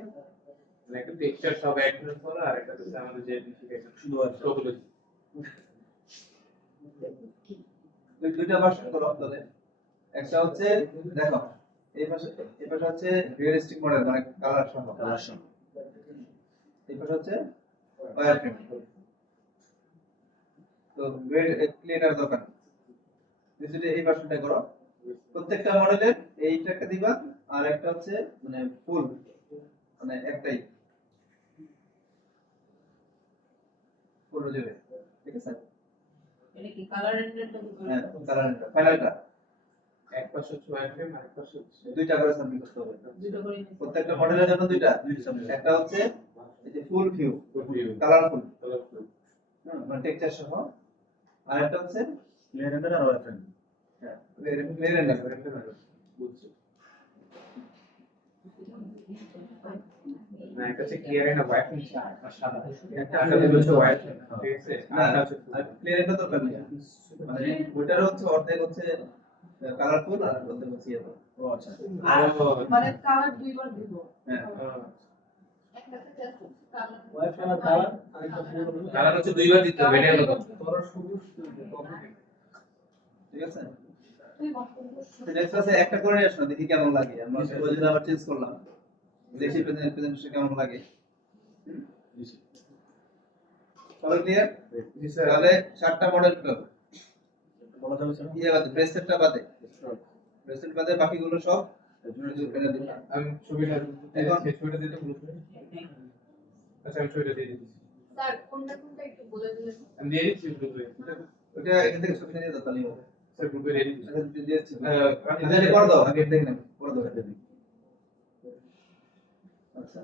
একটা টেক্সচার সব একজন করো আর একটা হচ্ছে আমাদের যে ডিফিকারেশন শুধু আর টোপোলজি দুইটা ভার্সন করো তাহলে। একটা হচ্ছে দেখো এই পাশে হচ্ছে রিয়েলিস্টিক মডেল মানে কালার সহ, কালার সহ। এই পাশে হচ্ছে ওয়্যার ফ্রেম। তো গ্রেড ক্লিয়ার দরকার যদি এই ভার্সনটা করো। প্রত্যেকটা মডেলের এইটা একটা দিবা আর একটা হচ্ছে মানে ফুল মানে একটাই পুরো যাবে, ঠিক আছে। এটা কি কালার রেন্ডারটা হ্যাঁ কালার ফাইনালটা এক পাশে হচ্ছে ওয়্যার ফ্রেম আর এক পাশে হচ্ছে দুইটা করে সাবমিট করতে হবে। দুটো করে নিচ্ছি। প্রত্যেকটা মডেলের জন্য দুইটা, একটা হচ্ছে এই যে ফুল ভিউ কালারফুল মানে টেক্সচার সহ, আর একটা হচ্ছে ক্লিয়ারেন্ট আর ওয়ার ফ্রেম। হ্যাঁ ক্লিয়ার এন্ড বুঝছি না একটা হচ্ছে ক্লিয়ার এন্ড হোয়াইট আর সাদা একটা হচ্ছে হোয়াইট ঠিক আছে আর ক্লিয়ার এন্ড দরকার নেই, মানে ওইটার হচ্ছে অর্ধেক হচ্ছে কালারফুল আর অর্ধেক হচ্ছে ইয়ে। ও আচ্ছা আর মানে কালার দুইবার দিব। হ্যাঁ একটাতে জাস্ট কালার ওয়ার ফ্রেম আর কালার আর একটা ফুল কালার হচ্ছে দুইবার দিতে হবে এটা হলো কথা। ঠিক আছে। তুই বল কোন তো নেক্সট ক্লাসে একটা করে আসো না, দেখি কেমন লাগে। আমরা ওই জন্য আবার চেঞ্জ করলাম, দেখি প্রেজেন্টেশন কেমন লাগে। তাহলে ক্লিয়ার। তাহলে 4টা মডেল করব বলা যাবে স্যার। ইয়ে বাদে ব্রেসলেটটা বাদে, ব্রেসলেট বাদে বাকিগুলো সব ফেলে দিলাম। আমি ছবিটা ছবিটা দিতে গ্রুপে আচ্ছা আমি ছবিটা দিয়ে দিচ্ছি স্যার কোনটা কোনটা একটু বলে দিলে। আমি দিয়ে দিচ্ছি গ্রুপে ওটা এখান থেকে ছবি নিয়ে দাও তাহলে হবে। স্যার গ্রুপে দিয়ে দিচ্ছি আচ্ছা দিয়েছি আচ্ছা করে দাও আগে দেখে নেব করে দাও। আচ্ছা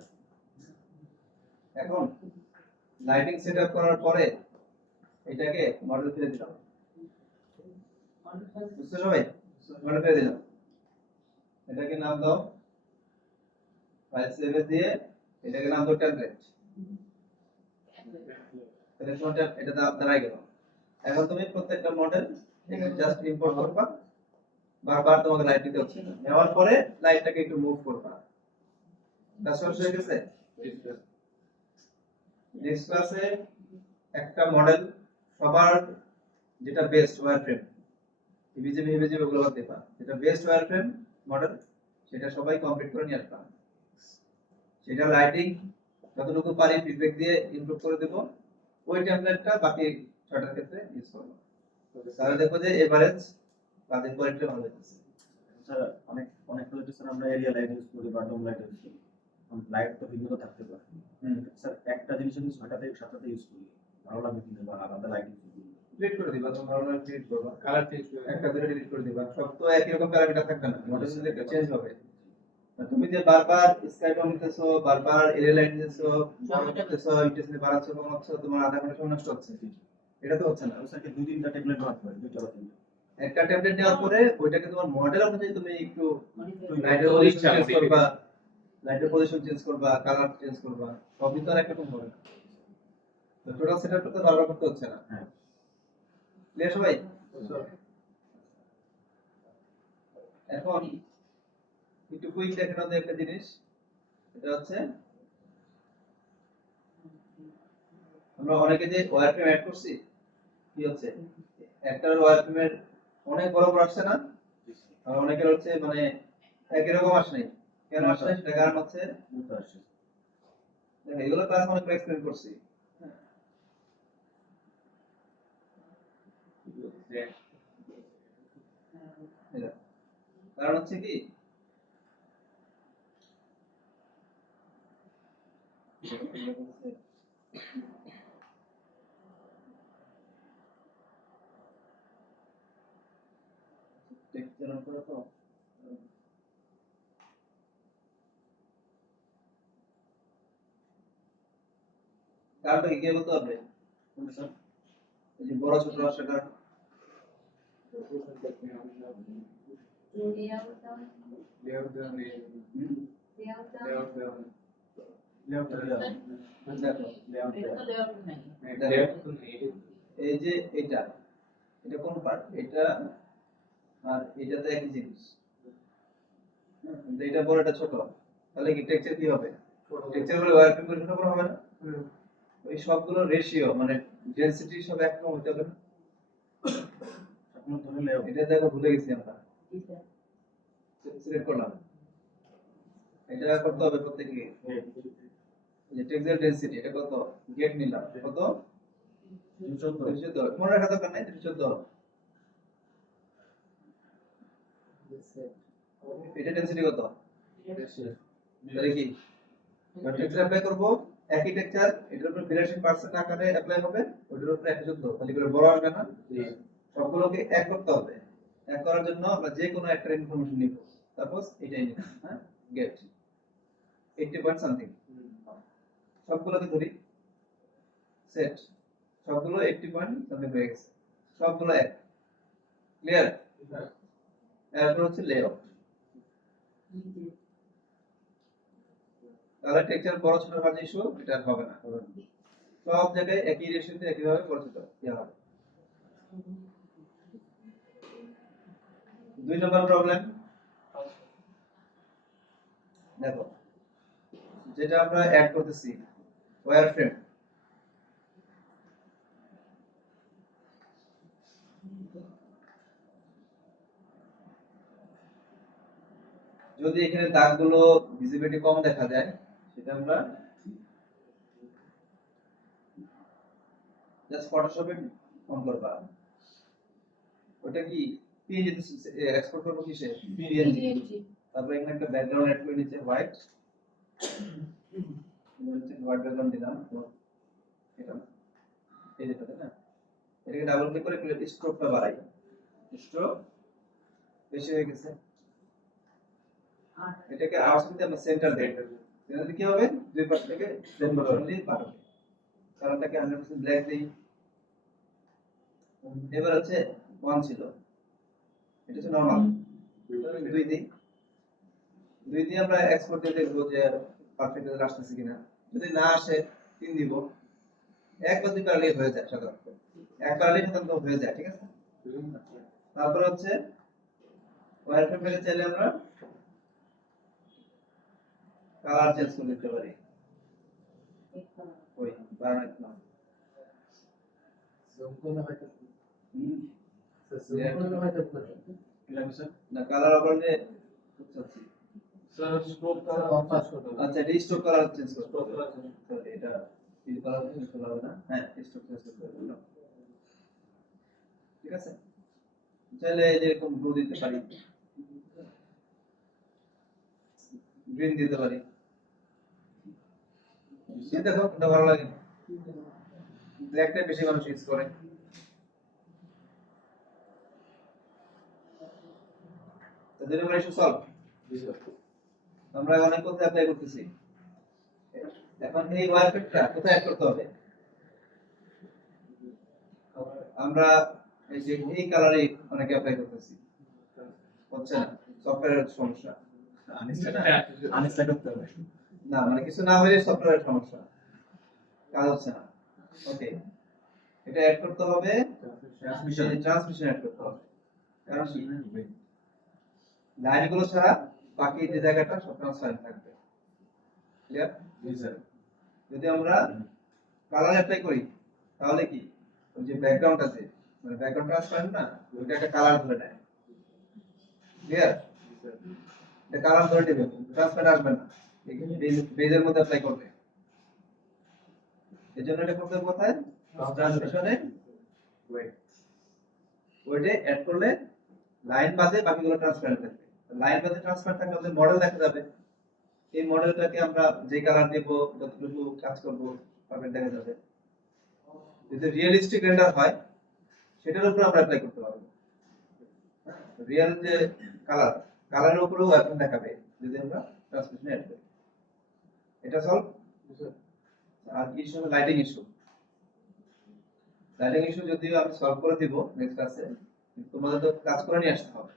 এখন লাইটিং সেটআপ করার পরে এটাকে মডেল ফেলে দিলাম, বুঝছো সবাই? মডেল ফেলে দিলাম, এটাকে নাম দাও ফাইল সেভ দিয়ে, এটাকে নাম দাও টেমপ্লেট। তাহলে তোমার এটা দাঁড়াই গেল। এখন তুমি প্রত্যেকটা মডেল এখানে জাস্ট ইম্পোর্ট করবা, বারবার তোমাকে লাইট দিতে হচ্ছে না। নেওয়ার পরে লাইটটাকে একটু মুভ করবা। কাজ শেষ হয়ে গেছে। নেক্সট ক্লাসে একটা মডেল সবার যেটা বেস্ট ওয়্যার ফ্রেম, ইভিজিবি ওগুলো বাদ দিবা, যেটা বেস্ট ওয়্যার ফ্রেম মডেল সেটা সবাই কমপ্লিট করে নিয়ে আসবা। সেটা লাইটিং যতটুকু পারি ফিডব্যাক দিয়ে ইমপ্রুভ করে দেব। ওই টেমপ্লেটটা বাকি 6টার ক্ষেত্রে ইউজ করব। তাহলে দেখো যে এভারেজ কাজের কোয়ালিটি ভালো হচ্ছে। স্যার অনেক প্রজেক্টে স্যার আমরা এরিয়া লাইট ইউজ করি বা ডোম লাইট ইউজ করি। লাইট তো বিভিন্ন থাকতে পারে। স্যার একটা জিনিস আমি 6টাতে ইউজ করি, ভালো লাগবে কিনা বা আলাদা লাইট ইউজ করি। ডিলিট করে দিবা, তোমার ভালো লাগে ডিলিট করবা, কালার চেঞ্জ করে একটা ধরে ডিলিট করে দিবা। সব তো একই রকম প্যারামিটার থাকবে না, মডেল যদি চেঞ্জ হবে। তুমি যে বারবার স্কাই টন নিতেছো, বারবার এরিয়া লাইট নিতেছো, বড় করতেছো, ইন্টেন্সিটি বাড়াচ্ছো, কমাচ্ছো, তোমার আধা ঘন্টা সময় নষ্ট হচ্ছে। এটা তো হচ্ছে না। স্যারকে 2-3টা ট্যাবলেট দেওয়া হয়, 2টা বা 3টা। একটা ট্যাবলেট নেওয়ার পরে ওইটাকে তোমার মডেল অনুযায়ী তুমি একটু লাইটের পজিশন চেঞ্জ করবা, কালার চেঞ্জ করবা, সবই তো আর একরকম হবে না। তো টোটাল সেটআপটা তো বারবার করতে হচ্ছে না। হ্যাঁ। ক্লিয়ার সবাই? এখন একটু কুইক দেখে নাও একটা জিনিস। এটা হচ্ছে আমরা অনেকে যে ওয়্যারফ্রেম অ্যাড করছি, কি হচ্ছে একটা ওয়্যারফ্রেমের অনেক বড় বড় আসছে না, আর অনেকের হচ্ছে মানে একই রকম আসে নাই। কেন আসে নাই সেটা কারণ হচ্ছে দেখো এগুলো ক্লাস অনেক এক্সপ্লেইন করছি। কারণ হচ্ছে কি টেক্সচার অন করো তো। কারণটা কি কে বলতে পারবে? স্যার এই যে বড় ছোট আসার কারণ এই যে এটা কোন পার্ট, এটা আর এটা তো একই জিনিস। কিন্তু এটা বড় এটা ছোট, তাহলে কি টেক্সচার কি হবে? টেক্সচার গুলো ওয়্যারফ্রেম করে ছোট বড় হবে না? ওই সবগুলো রেশিও মানে ডেনসিটি সব একরকম হতে হবে না। আপনার ধরে লেও এটা দেখো ভুলে গেছি আমরা, সিলেক্ট করলাম। এটা করতে হবে প্রত্যেককে যে টেক্সচার ডেনসিটি এটা কত গেট নিলাম, কত 214 মনে রাখা দরকার নাই, 214। এটা ডেনসিটি কত? তাহলে কি টেক্সচার অ্যাপ্লাই করব, একই টেক্সচার এটার উপর 82% আকারে অ্যাপ্লাই হবে, ওটার উপর 114, তাহলে করে বড় আসবে না? সবগুলোকে এক করতে হবে। এক করার জন্য আমরা যে কোনো একটা ইনফরমেশন নিব, সাপোজ এটাই নিব, হ্যাঁ গেট 80 পয়েন্ট সামথিং, সবগুলোকে ধরি সেট, সবগুলো 80 পয়েন্ট সামথিং হয়ে গেছে, সবগুলো এক। ক্লিয়ার? এরপর হচ্ছে লেআউট। তাহলে টেক্সচার বড় ছোট হওয়ার ইস্যু এটা আর হবে না, সব জায়গায় একই রেশিওতে একইভাবে বড় ছোট ইয়া হবে। 2 নম্বর প্রবলেম দেখো, যেটা আমরা অ্যাড করতেছি ওয়্যার ফ্রেম, যদি এখানে দাগগুলো ভিজিবিলিটি কম দেখা যায়, সেটা আমরা জাস্ট ফটোশপে অন করবা। ওটা কি পিএনজি এক্সপোর্ট করব কিসে? পিএনজি। তারপর এখানে একটা ব্যাকগ্রাউন্ড অ্যাড করে নিচে হোয়াইট, হোয়াইট ব্যাকগ্রাউন্ড দিলাম, এটা এই যেটা না, এটাকে ডাবল ক্লিক করে স্ট্রোকটা বাড়াই, স্ট্রোক বেশি হয়ে গেছে, এটাকে আউটসাইড আমরা সেন্টার দেই, তাহলে কি হবে দুই পাশ থেকে প্রপোর্শনালি বাড়বে। কালারটাকে 100% ব্ল্যাক দেই। এবার হচ্ছে 1 ছিল, এটা হচ্ছে নরমাল, 2 দিই, 2 দিয়ে আমরা এক্সপোর্ট দিয়ে দেখবো যে পারফেক্ট রেজাল্ট আসছে কিনা। যদি না আসে 3 দিব, এক বা দুই পারলেই হয়ে যায় সাধারণত, এক পারলেই সাধারণত হয়ে যায়, ঠিক আছে। তারপর হচ্ছে ওয়্যারফ্রেমে চাইলে আমরা কালার চেঞ্জ করে দিতে পারি। ওই বারোটা নাম কি লাগবে স্যার? না কালার ওভারলে চাচ্ছি। স্যার স্ট্রোক কালার আচ্ছা এটা স্ট্রোক কালার চেঞ্জ করতে হবে। সরি এটা ফিল কালার চেঞ্জ করা হবে না। হ্যাঁ স্ট্রোক চেঞ্জ করতে হবে না। ঠিক আছে চাইলে এই যে এরকম ব্লু দিতে পারি, গ্রিন দিতে পারি। এই দেখো এটা ভালো লাগে, ব্ল্যাকটাই বেশি মানুষ ইউজ করে। তাদের আমরা ইস্যু সলভ। আমরা অনেক কথা অ্যাপ্লাই করতেছি। এখন এই ওয়্যারফ্রেমটা কোথায় অ্যাড করতে হবে? আমরা এই যে এই কালারে অনেকে অ্যাপ্লাই করতেছি, হচ্ছে না, সফটওয়্যারের সমস্যা। আনইনস্টল করতে হবে। না মানে কিছু না হলে সফটওয়্যারের সমস্যা, কাজ হচ্ছে না। ওকে এটা অ্যাড করতে হবে, ট্রান্সমিশন অ্যাড করতে হবে। কারণ কি লাইনগুলো ছাড়া বাকি যে জায়গাটা সব ট্রান্সপারেন্ট থাকবে। ক্লিয়ার? জি স্যার। যদি আমরা কালার অ্যাপ্লাই করি তাহলে কি ওই যে ব্যাকগ্রাউন্ড আছে মানে ব্যাকগ্রাউন্ড ট্রান্সপারেন্ট না, ওইটা একটা কালার ধরে নেয়। ক্লিয়ার? এটা কালার ধরে নেবে, ট্রান্সপারেন্ট আসবে না, বেজের মধ্যে অ্যাপ্লাই করবে। এজন্য এটা করতে হবে কোথায়? ট্রান্সমিশনে ওইটা অ্যাড করলে লাইন বাদে বাকিগুলো ট্রান্সপারেন্ট থাকবে। লাইন বাদে ট্রান্সপারেন্ট থাকলে আমাদের মডেল দেখা যাবে। এই মডেলটাকে আমরা যে কালার দেব, যতটুকু কাজ করব পারফেক্ট দেখা যাবে। যদি রিয়েলিস্টিক রেন্ডার হয় সেটার উপর আমরা অ্যাপ্লাই করতে পারবো। রিয়েল যে কালার, কালারের উপরেও অ্যাপ্লাই দেখাবে যদি আমরা ট্রান্সমিশনে অ্যাড করি। এটা সলভ। আর কি issue? Lighting issue. Lighting issue যদিও আমি সলভ করে দিব নেক্সট ক্লাসে, কিন্তু তোমাদের তো কাজ করে নিয়ে আসতে হবে।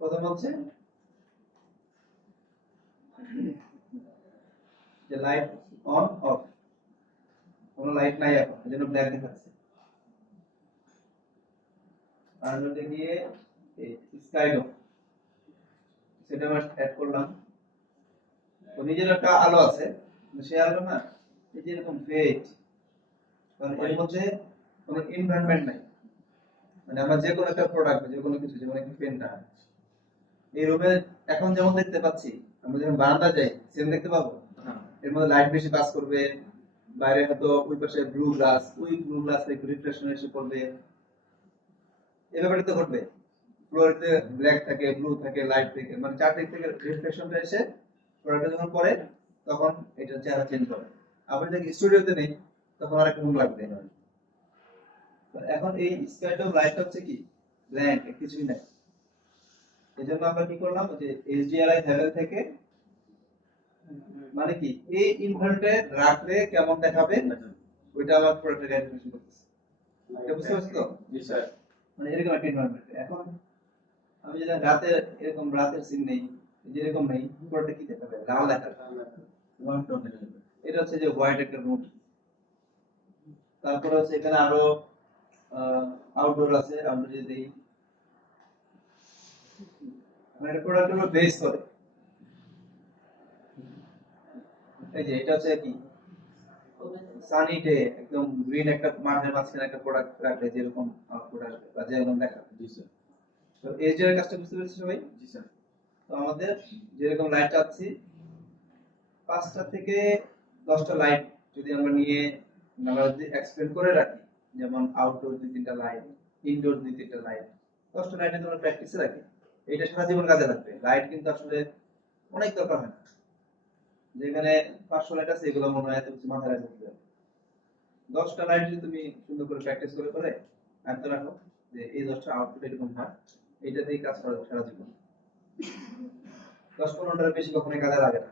প্রথম হচ্ছে যে লাইট অন অফ, কোনো লাইট নাই এখন, এজন্য ব্ল্যাক দেখাচ্ছে। আর হচ্ছে গিয়ে স্কাই অফ, সেটা আমরা অ্যাড করলাম। তো নিজের একটা আলো আছে, সেই আলো না এই যে এরকম ফেড, কারণ এর মধ্যে কোনো এনভায়রনমেন্ট নাই। মানে আমরা যে কোনো একটা প্রোডাক্ট, যে কোনো কিছু, যেমন একটা পেনটা এই রুমে এখন যেমন দেখতে পাচ্ছি, আমরা যখন বারান্দা যাই সেম দেখতে পাবো। এর মধ্যে লাইট বেশি পাস করবে, বাইরে হয়তো ওই পাশে ব্লু গ্লাস, ওই ব্লু গ্লাস একটু রিফ্লেকশন এসে পড়বে, এই ব্যাপারটা তো ঘটবে। ফ্লোরেতে ব্ল্যাক থাকে, ব্লু থাকে, লাইট থাকে, মানে চারদিক থেকে রিফ্লেকশনটা এসে প্রোডাক্টটা যখন পড়ে তখন এটা চেহারা চেঞ্জ করে। আপনি যদি স্টুডিওতে নেই তখন আরেক রকম লাগবে। তো এখন এই স্কাইডম লাইটটা হচ্ছে কি ব্ল্যাঙ্ক, কিছুই নাই। এজন্য আমরা কি করলাম, যে এইচডিআরআই লেভেল থেকে মানে কি এই ইনভার্টে রাখলে কেমন দেখাবে ওইটা আমার প্রোডাক্টের ক্যালকুলেশন করতেছে। এটা বুঝতে পারছো তো? জি স্যার। মানে এরকম একটা এনভায়রনমেন্ট। এখন আমি যদি রাতে এরকম রাতের সিন নেই, যেরকম নেই, পুরোটা কি দেখাবে? লাল দেখাবে, ওয়ান টোন দেখা যাবে। এটা হচ্ছে যে হোয়াইট একটা রুম। তারপরে হচ্ছে এখানে আরো আউটডোর আছে, আমরা যদি দেই মানে এটা প্রোডাক্টের উপর বেস করে। এই যে এটা হচ্ছে কি সানি ডে, একদম গ্রিন একটা মাঠের মাঝখানে একটা প্রোডাক্ট রাখলে যেরকম আউটপুট আসবে বা যেরকম দেখাবে। জি স্যার। তো এই যে কাজটা বুঝতে পেরেছি সবাই? জি স্যার। তো আমাদের যেরকম লাইট চাচ্ছি 5টা থেকে 10টা লাইট যদি আমরা নিয়ে আমরা যদি এক্সপ্লেন করে রাখি, যেমন আউটডোর 2-3টা লাইট, ইনডোর 2-3টা লাইট, 10টা লাইটে তোমরা প্র্যাকটিসে রাখি, এটা সারা জীবন কাজে লাগবে। লাইট কিন্তু আসলে অনেক দরকার হয় না, যেখানে 500 লাইট আছে এগুলো মনে হয় এত কিছু মাথায় রাখতে হবে। 10টা লাইট যদি তুমি সুন্দর করে প্র্যাকটিস করে করে আয়ত্ত রাখো যে এই 10টা আউটপুট এরকম হয়, এইটা দিয়ে কাজ করা যাবে সারা জীবন। 10-15টার বেশি কখনোই কাজে লাগে না।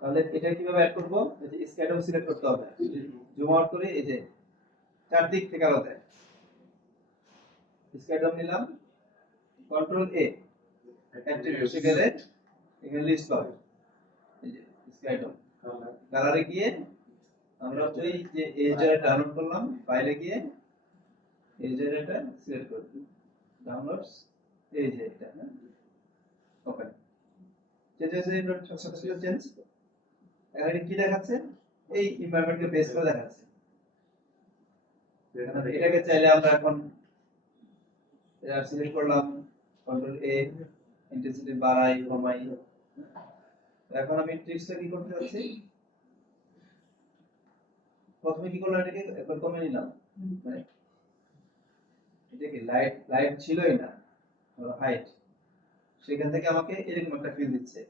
তাহলে এটা কিভাবে অ্যাড করব? এই যে স্ক্যাডম সিলেক্ট করতে হবে, জুম আউট করে এই যে চারদিক থেকে আলো দেয়। স্ক্যাডম নিলাম, কন্ট্রোল এ, অ্যাক্টিভ এসে গেলে এখানে লিস্ট পাবে। এই যে স্ক্যাডম কালারে গিয়ে আমরা ওই যে এজটা ডাউনলোড করলাম, ফাইলে গিয়ে এই যে এটা সিলেক্ট করে দিই, ডাউনলোডস, এই যে এটা না, ওকে চেঞ্জ হয়েছে, এটা সাথে সাথে চেঞ্জ। এখানে কি দেখাচ্ছে, এই এনভায়রনমেন্টকে বেস করে দেখাচ্ছে। এটাকে চাইলে আমরা এখন এটা সিলেক্ট করলাম, কন্ট্রোল এ, ইন্টেন্সিটি বাড়াই কমাই। এখন আমি ট্রিক্সটা কি করতে যাচ্ছি, প্রথমে কি করলাম, এটাকে একবার কমে নিলাম, মানে এটা কি লাইট লাইট ছিলই না, হাইট, সেখান থেকে আমাকে এরকম একটা ফিল দিচ্ছে।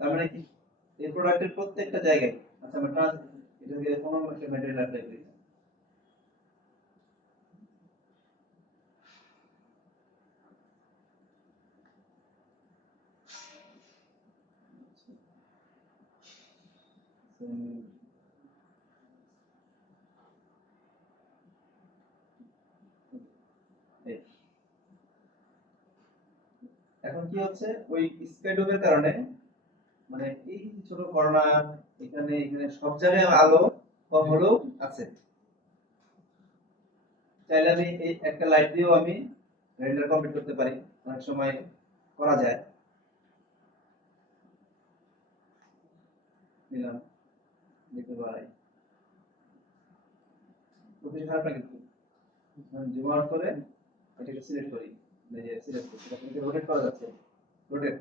তার মানে কি এই প্রোডাক্টের প্রত্যেকটা জায়গায়, আচ্ছা আমরা এটাকে কোনো একটা ম্যাটেরিয়াল অ্যাপ্লাই করি, এই। এখন কি হচ্ছে, ওই স্কেডুলের কারণে মানে এই ছোট কর্নার এখানে এখানে সব জায়গায় আলো কম হলেও আছে। চাইলে আমি এই একটা লাইট দিয়েও আমি রেন্ডার কমপ্লিট করতে পারি, অনেক সময় করা যায়। নিলাম, দেখতে পারাই খুবই খারাপ লাগে, কিন্তু জুম আউট করে এটাকে সিলেক্ট করি, এই যে সিলেক্ট করি, এটা রোটেট করা যাচ্ছে, রোটেট।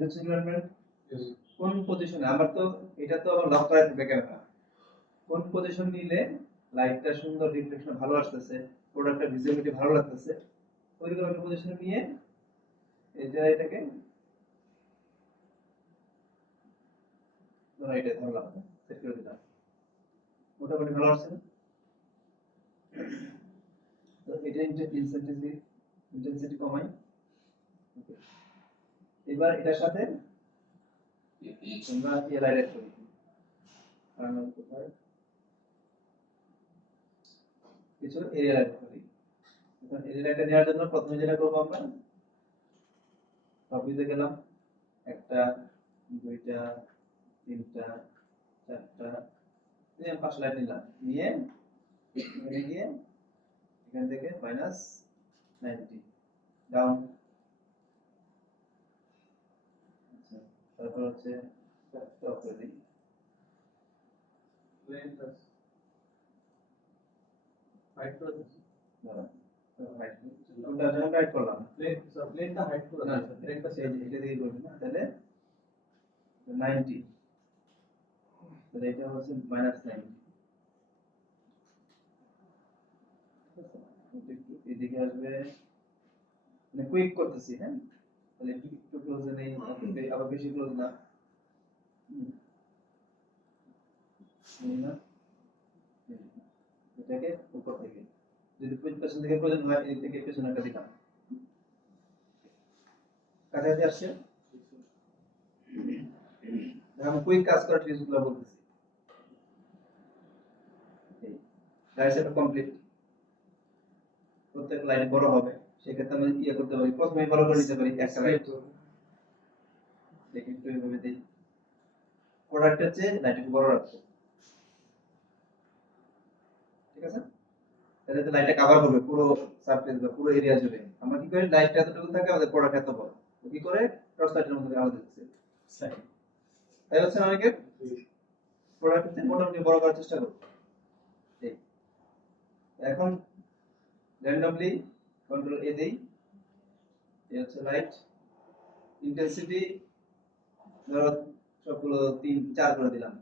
চেঞ্জ এনভায়রনমেন্ট কোন পজিশনে, আমার তো এটা তো আমার লক করা থাকবে ক্যামেরা, কোন পজিশন নিলে লাইটটা সুন্দর রিফ্লেকশন ভালো আসতেছে, প্রোডাক্টের ভিজিবিলিটি ভালো লাগতেছে, ওইরকম একটা পজিশনে নিয়ে এই যে এটাকে ধরো এটা ধরলাম, সেট করে দিলাম, মোটামুটি ভালো আসছে না? তো এটা ইন্টেন্সিটি কমাই। এবার এটার সাথে আমরা এলআই অ্যাড করি, কারণ কোথায় কিছু এরিয়া অ্যাড করি। এখন এরিয়াটা নেওয়ার জন্য প্রথমে যেটা করবো, আমরা টপিতে গেলাম, একটা দুইটা তিনটা চারটা, এই 5 লাইন নিলাম, নিয়ে এখানে গিয়ে এখান থেকে -90 ডাউন। আচ্ছা, তারপর হচ্ছে স্টপ করে দিই, হাইট করে দিচ্ছি। রাইট করলাম প্লেনটা হাইট করে না, দিচ্ছি, প্লেনটা সেই যে এটা দিয়ে করবি না, তাহলে 90, তাহলে এটা হচ্ছে -90। এদিকে আসবে, মানে কুইক করতেছি, হ্যাঁ, তাহলে একটু ক্লোজে নেই, আবার বেশি ক্লোজ না, নেই না, এটাকে উপর থেকে, যদি পেছন থেকে প্রয়োজন হয় এই থেকে পেছনে একটা দিলাম, কাছাকাছি আসছে। আমি কুইক কাজ করার ট্রিক্সগুলো বলতেছি, গাইস এটা কমপ্লিট, প্রত্যেক লাইন বড় হবে, সেক্ষেত্রে আমি ইয়ে করতে পারি, প্রথমে বড় করে নিতে পারি একটা লাইন, দেখি একটু এইভাবে দিই, প্রোডাক্টের চেয়ে লাইনটা বড় রাখবো, ঠিক আছে? তাহলে তো লাইনটা কভার করবে পুরো সারফেস বা পুরো এরিয়া জুড়ে। আমরা কি করি, লাইটটা এতটুকু থাকে, আমাদের প্রোডাক্ট এত বড়, তো কি করে টর্চ লাইটের মধ্যে আলো দিচ্ছে, তাই হচ্ছে না, অনেকে প্রোডাক্টের মোটামুটি বড় করার চেষ্টা করবো। ঠিক, এখন র্যান্ডমলি কন্ট্রোল এ দেই, এই হচ্ছে লাইট ইন্টেন্সিটি, ধরো সবগুলো 3-4 করে দিলাম,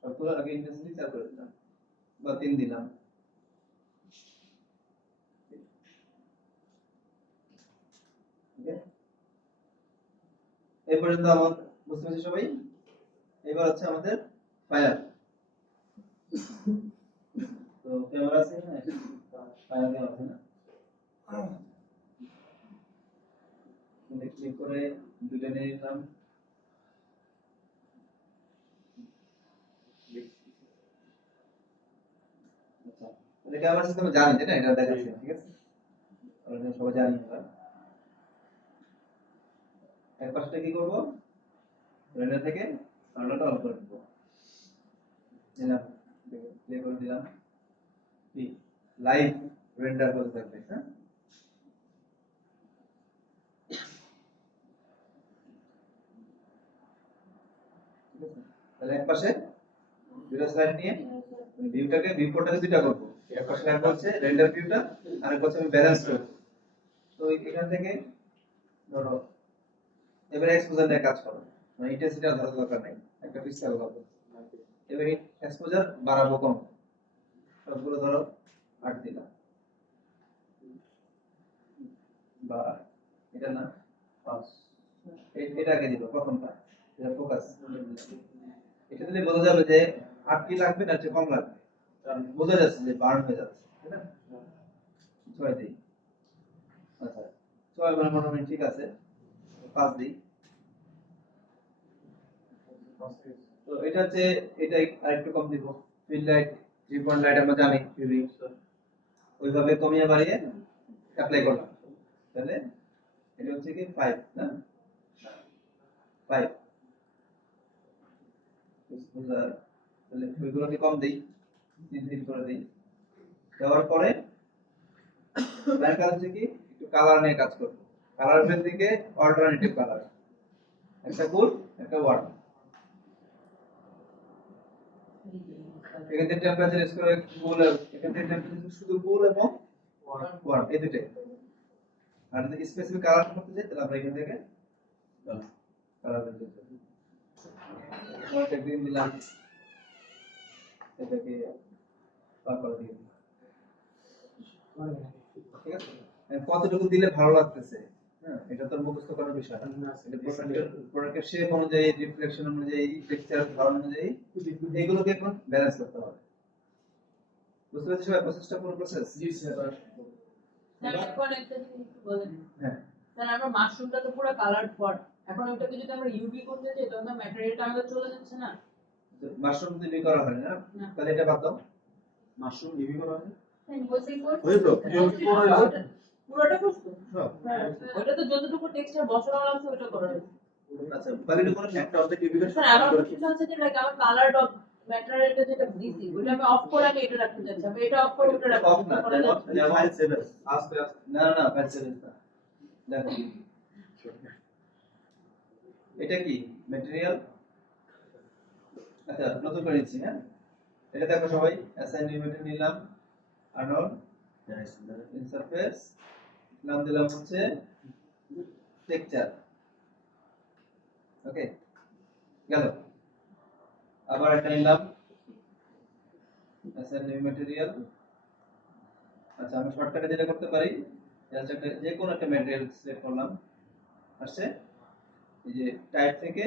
সবগুলো আগে ইন্টেন্সিটি 4 করে দিলাম বা 3 দিলাম। ওকে, এই পর্যন্ত আমার বুঝতে পেরেছি সবাই? এবার হচ্ছে আমাদের ফায়ার, তো ক্যামেরা আছে না, ফায়ার ক্যামেরা আছে না, ক্লিক করে দুটো নিয়ে নিলাম, আচ্ছা এটা ক্যামেরা সিস্টেম জানি, তাই না, এটা দেখাচ্ছি, ঠিক আছে, আমরা সবাই জানি। এবার এক পাশটা কি করব, রেন্ডার থেকে কালারটা অন করে দেবো, দিলাম, প্লে করে দিলাম, কি লাইভ রেন্ডার হতে থাকবে। হ্যাঁ, তাহলে এক পাশে দুটো স্লাইড নিয়ে ভিউটাকে ভিউপোর্টটাকে দুইটা করব, এক পাশে এক হচ্ছে রেন্ডার ভিউটা, আর এক পাশে আমি ব্যালেন্স করব। তো এখান থেকে ধরো এবারে এক্সপোজার নিয়ে কাজ করো, মানে ইন্টেন্সিটি আর ধরার দরকার নাই, একটা পিক্সেল হবে। এবারে এক্সপোজার বাড়াবো কম, সবগুলো ধরো 8 দিলাম, বা এটা না 5, এটাকে দিব প্রথমটা, এটা ফোকাস। এটা দিলে বোঝা যাবে যে 8 কি লাগবে না চেয়ে কম লাগবে, কারণ বোঝা যাচ্ছে যে বার্ন হয়ে যাচ্ছে, তাই না? 6 দিই, আচ্ছা 6 মানে মোটামুটি ঠিক আছে, 5 দিই। তো এটা হচ্ছে, এটা আরেকটু কম দিব, ফিল্ড লাইট 3 পয়েন্ট লাইট আমরা জানি থিওরি, ওইভাবে কমিয়ে বাড়িয়ে অ্যাপ্লাই করলাম, তাহলে এটা হচ্ছে কি 5 না 5 বুঝার, তাহলে ওইগুলোকে কম দেই, 3 করে দেই। দেওয়ার পরে এর কাজ হচ্ছে কি একটু কালার নিয়ে কাজ করব, কালারের দিকে অল্টারনেটিভ কালার, একটা কুল একটা ওয়ার্ম। এখানে টেম্পারেচার স্কোর কুল, এখানে টেম্পারেচার শুধু কুল এবং ওয়ার্ম, এই দুটোই। আর যদি স্পেসিফিক কালার করতে চাই তাহলে আমরা এখান থেকে কালার বের করতে পারি। একটা গ্রিন দিলাম, এটাকে পার্পল দিয়ে দিলাম, ঠিক আছে? কতটুকু দিলে ভালো লাগতেছে, হ্যাঁ এটা তো মুখস্থ করার বিষয় না, এটা প্রোডাক্টের শেপ অনুযায়ী, রিফ্লেকশন অনুযায়ী, টেক্সচার ধরন অনুযায়ী এগুলোকে এখন ব্যালেন্স করতে হবে। বুঝতে পারছিস সবাই প্রসেসটা, পুরো প্রসেস? জি স্যার। স্যার এখন একটা জিনিস একটু বলেন। হ্যাঁ, স্যার আমরা মাশরুমটা তো পুরো কালারড পট, এখন ওটাকে যদি আমরা ইউভি করতে চাই তখন ম্যাটেরিয়ালটা আমাদের চলে যাচ্ছে না? মাশরুম যদি করা হয় না, তাহলে এটা বাদ দাও। মাশরুম ইভি করা হয় হইলো? পুরোটা করছো? সব। হ্যাঁ, ওটা তো যতটুকু টেক্সচার বসানো লাগছে ওটা করা হয়েছে। আচ্ছা, বাকিটুকু একটা অবজেক্ট ইভি করে স্যার আমার কোশ্চেন হচ্ছে যে লাইক আমার কালারড অফ ম্যাটেরিয়ালটা যেটা দিছি ওটা আমি অফ করে আমি এটা রাখতে চাচ্ছি, আমি এটা অফ করে ওটা রাখতে অফ না, করা যাচ্ছে? যেমন ফাইল সেভার আস্তে আস্তে না না না প্যান্সেল না, দেখো এটা কি ম্যাটেরিয়াল, আচ্ছা নতুন করে নিচ্ছি। হ্যাঁ, এটা দেখো সবাই, অ্যাসাইন নিউ ম্যাটেরিয়াল নিলাম, আর্নল্ড ইন্টারফেস, নাম দিলাম হচ্ছে টেক্সচার, ওকে গেল। আবার একটা নিলাম অ্যাসাইন নিউ ম্যাটেরিয়াল, আচ্ছা আমি শর্টকাটে যেটা করতে পারি, যে কোনো একটা ম্যাটেরিয়াল সিলেক্ট করলাম, আসছে এই যে টাইপ থেকে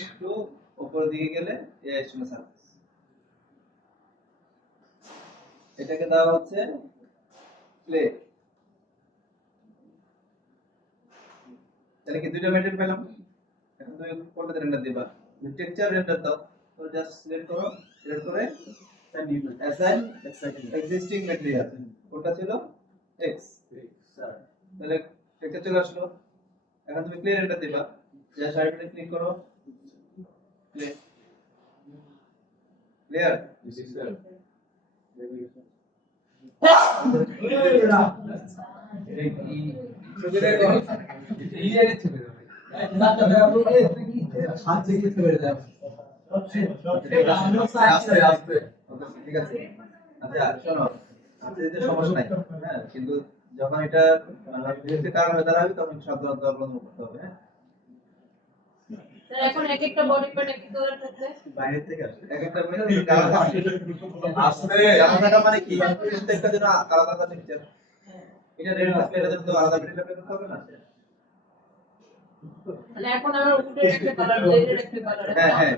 একটু উপরের দিকে গেলে এই এক্সটেনশন সারফেস, এটাকে দেওয়া হচ্ছে প্লে। তাহলে কি দুইটা ম্যাটেরিয়াল পেলাম, এখন তুমি কোনটাতে রেন্ডার দিবা? টেক্সচার রেন্ডার দাও, তো জাস্ট সিলেক্ট করো, সিলেক্ট করে অ্যাসাইন এক্সিস্টিং ম্যাটেরিয়াল, কোনটা ছিল এক্স, তাহলে টেক্সচার চলে আসলো। এখন তুমি প্লে রেন্ডার দিবা, জাস্ট রাইট ক্লিক করো, প্লে, ক্লিয়ার। আস্তে আস্তে ঠিক আছে, আচ্ছা শোনো, আচ্ছা এতে সমস্যা নাই, হ্যাঁ কিন্তু যখন এটা বিরক্তির কারণ হয়ে দাঁড়াবে তখন সাবধানতা অবলম্বন করতে হবে। হ্যাঁ, স্যার এখন এক একটা বডি পার্ট এক এক কালার থাকবে? বাইরে থেকে আসে এক একটা মিনিট কালার থাকে, আস্তে কালার থাকা মানে কি প্রত্যেকটা জন্য আলাদা আলাদা টেক্সচার, এটা রেড থাকলে এটা জন্য আলাদা টেক্সচার করতে হবে না। মানে এখন আমরা উডের একটা কালার, ব্লেডের একটা কালার, হ্যাঁ হ্যাঁ,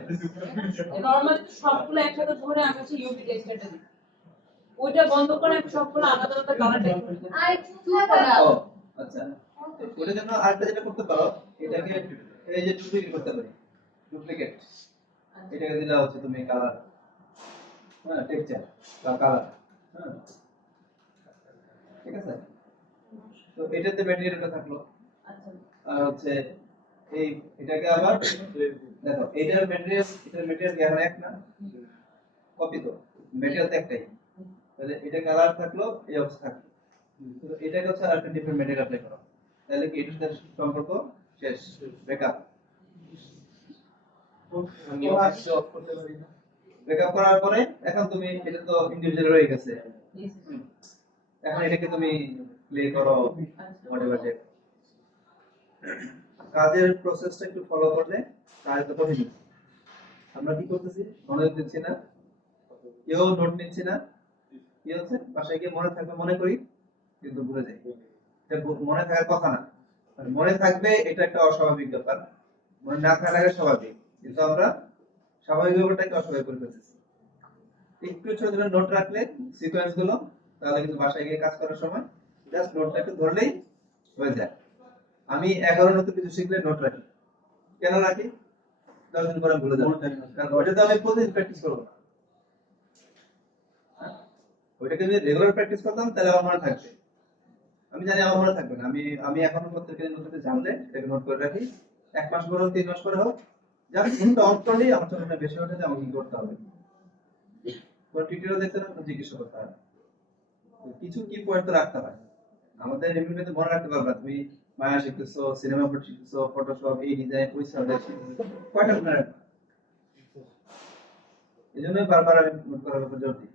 নরমালি সবগুলো একসাথে ধরে আমি হচ্ছে ইউভি টেক্সচারটা দিই, ওইটা বন্ধ করে আমি সবগুলো আলাদা আলাদা কালার টাইপ করে দিই। ও আচ্ছা, ওটার জন্য আরেকটা যেটা করতে পারো, এটাকে এই যে ডুপ্লিকেট করতে পারি, ডুপ্লিকেট, এটাকে দিলা হচ্ছে তুমি কালার, হ্যাঁ টেক্সচার বা কালার, হ্যাঁ ঠিক আছে। তো এটাতে ম্যাটেরিয়ালটা থাকলো, আচ্ছা আর হচ্ছে এই এটাকে আবার দেখো এটার ম্যাটেরিয়াল কি এখন এক না কপি তো ম্যাটেরিয়াল তো একটাই তাহলে এটা কালার থাকলো এই অবস্থা থাকলো তো এটাকে হচ্ছে আরেকটা ডিফারেন্ট ম্যাটেরিয়াল অ্যাপ্লাই করো তাহলে কি এটার সাথে সম্পর্ক শেষ ব্রেকআপ আমি অফিসে অফ করতে পারি না। ব্রেকআপ করার পরে এখন তুমি এটা তো ইন্ডিভিজুয়াল রয়ে গেছে এখন এটাকে তুমি প্লে করো হোয়াটএভার কাজের প্রসেসটা একটু ফলো করলে কাজ তো কঠিন আমরা কি করতেছি মনে দিচ্ছি না কেউ নোট নিচ্ছি না কি হচ্ছে বাসায় গিয়ে মনে থাকবে মনে করি কিন্তু ভুলে যাই এটা মনে থাকার কথা না মানে মনে থাকবে এটা একটা অস্বাভাবিক ব্যাপার মনে না থাকাটা স্বাভাবিক কিন্তু আমরা স্বাভাবিক ব্যাপারটাকে অস্বাভাবিক করে ফেলতেছি একটু ছোট ছোট নোট রাখলে সিকোয়েন্স গুলো তাহলে কিন্তু বাসায় গিয়ে কাজ করার সময় জাস্ট নোটটা একটু ধরলেই হয়ে যায় আমি 11 নতুন কিছু শিখলে নোট রাখি কেন রাখি 10 দিন পরে ভুলে যাবো কারণ ওটা তো আমি প্রতিদিন প্র্যাকটিস করবো না হ্যাঁ? ওইটাকে যদি রেগুলার প্র্যাকটিস করতাম তাহলে আমার মনে থাকবে আমি জানি আমার মনে থাকবে না আমি এখন প্রত্যেকদিন নতুন কিছু জানলে এটাকে নোট করে রাখি 1 মাস পরে হোক 3 মাস পরে হোক জাস্ট চিন্তা অন করলেই আমার জন্য বেশি ওঠে যে আমাকে কি করতে হবে কোন টিউটোরিয়াল দেখতে না জিজ্ঞেস করতে হবে কিছু কি পয়েন্ট তো রাখতে হয় আমাদের এমনিতে তো মনে রাখতে পারবে তুমি মায়া শিখতেছো সিনেমা শিখতেছো ফটোশপ এই ডিজাইন ওই সাবজেক্ট শিখতেছো কয়টা মনে রাখবে এই জন্য বারবার আমি নোট করার উপর জোর দিই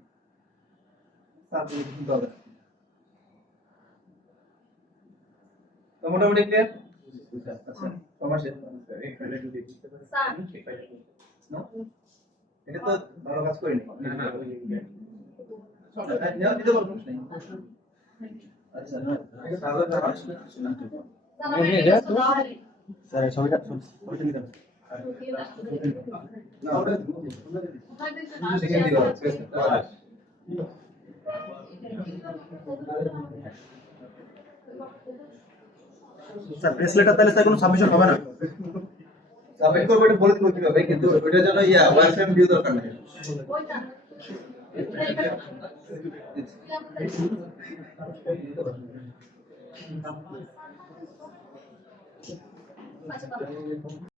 তার জন্য কিন্তু হবে না। তো মোটামুটি ক্লিয়ার আচ্ছা সমস্যা এই ফাইলটা একটু দেখে দিতে পারেন? স্যার। এই ফাইলটা। না এটা তো ভালো কাজ করিনি না, না, ওই নেওয়া দিতে পারবো সমস্যা নেই আচ্ছা এটা তাহলে যারা আসলে স্যার ছবিটা নিতে হবে না ওটা সেকেন্ড দিকে হবে স্যার ব্রেসলেটটা তাহলে স্যার কোনো সাবমিশন হবে না সাবমিট করবো এটা বলে দেবো কিভাবে কিন্তু ওইটার জন্য ওয়াইফ্রেম ভিউ দরকার নেই আচ্ছা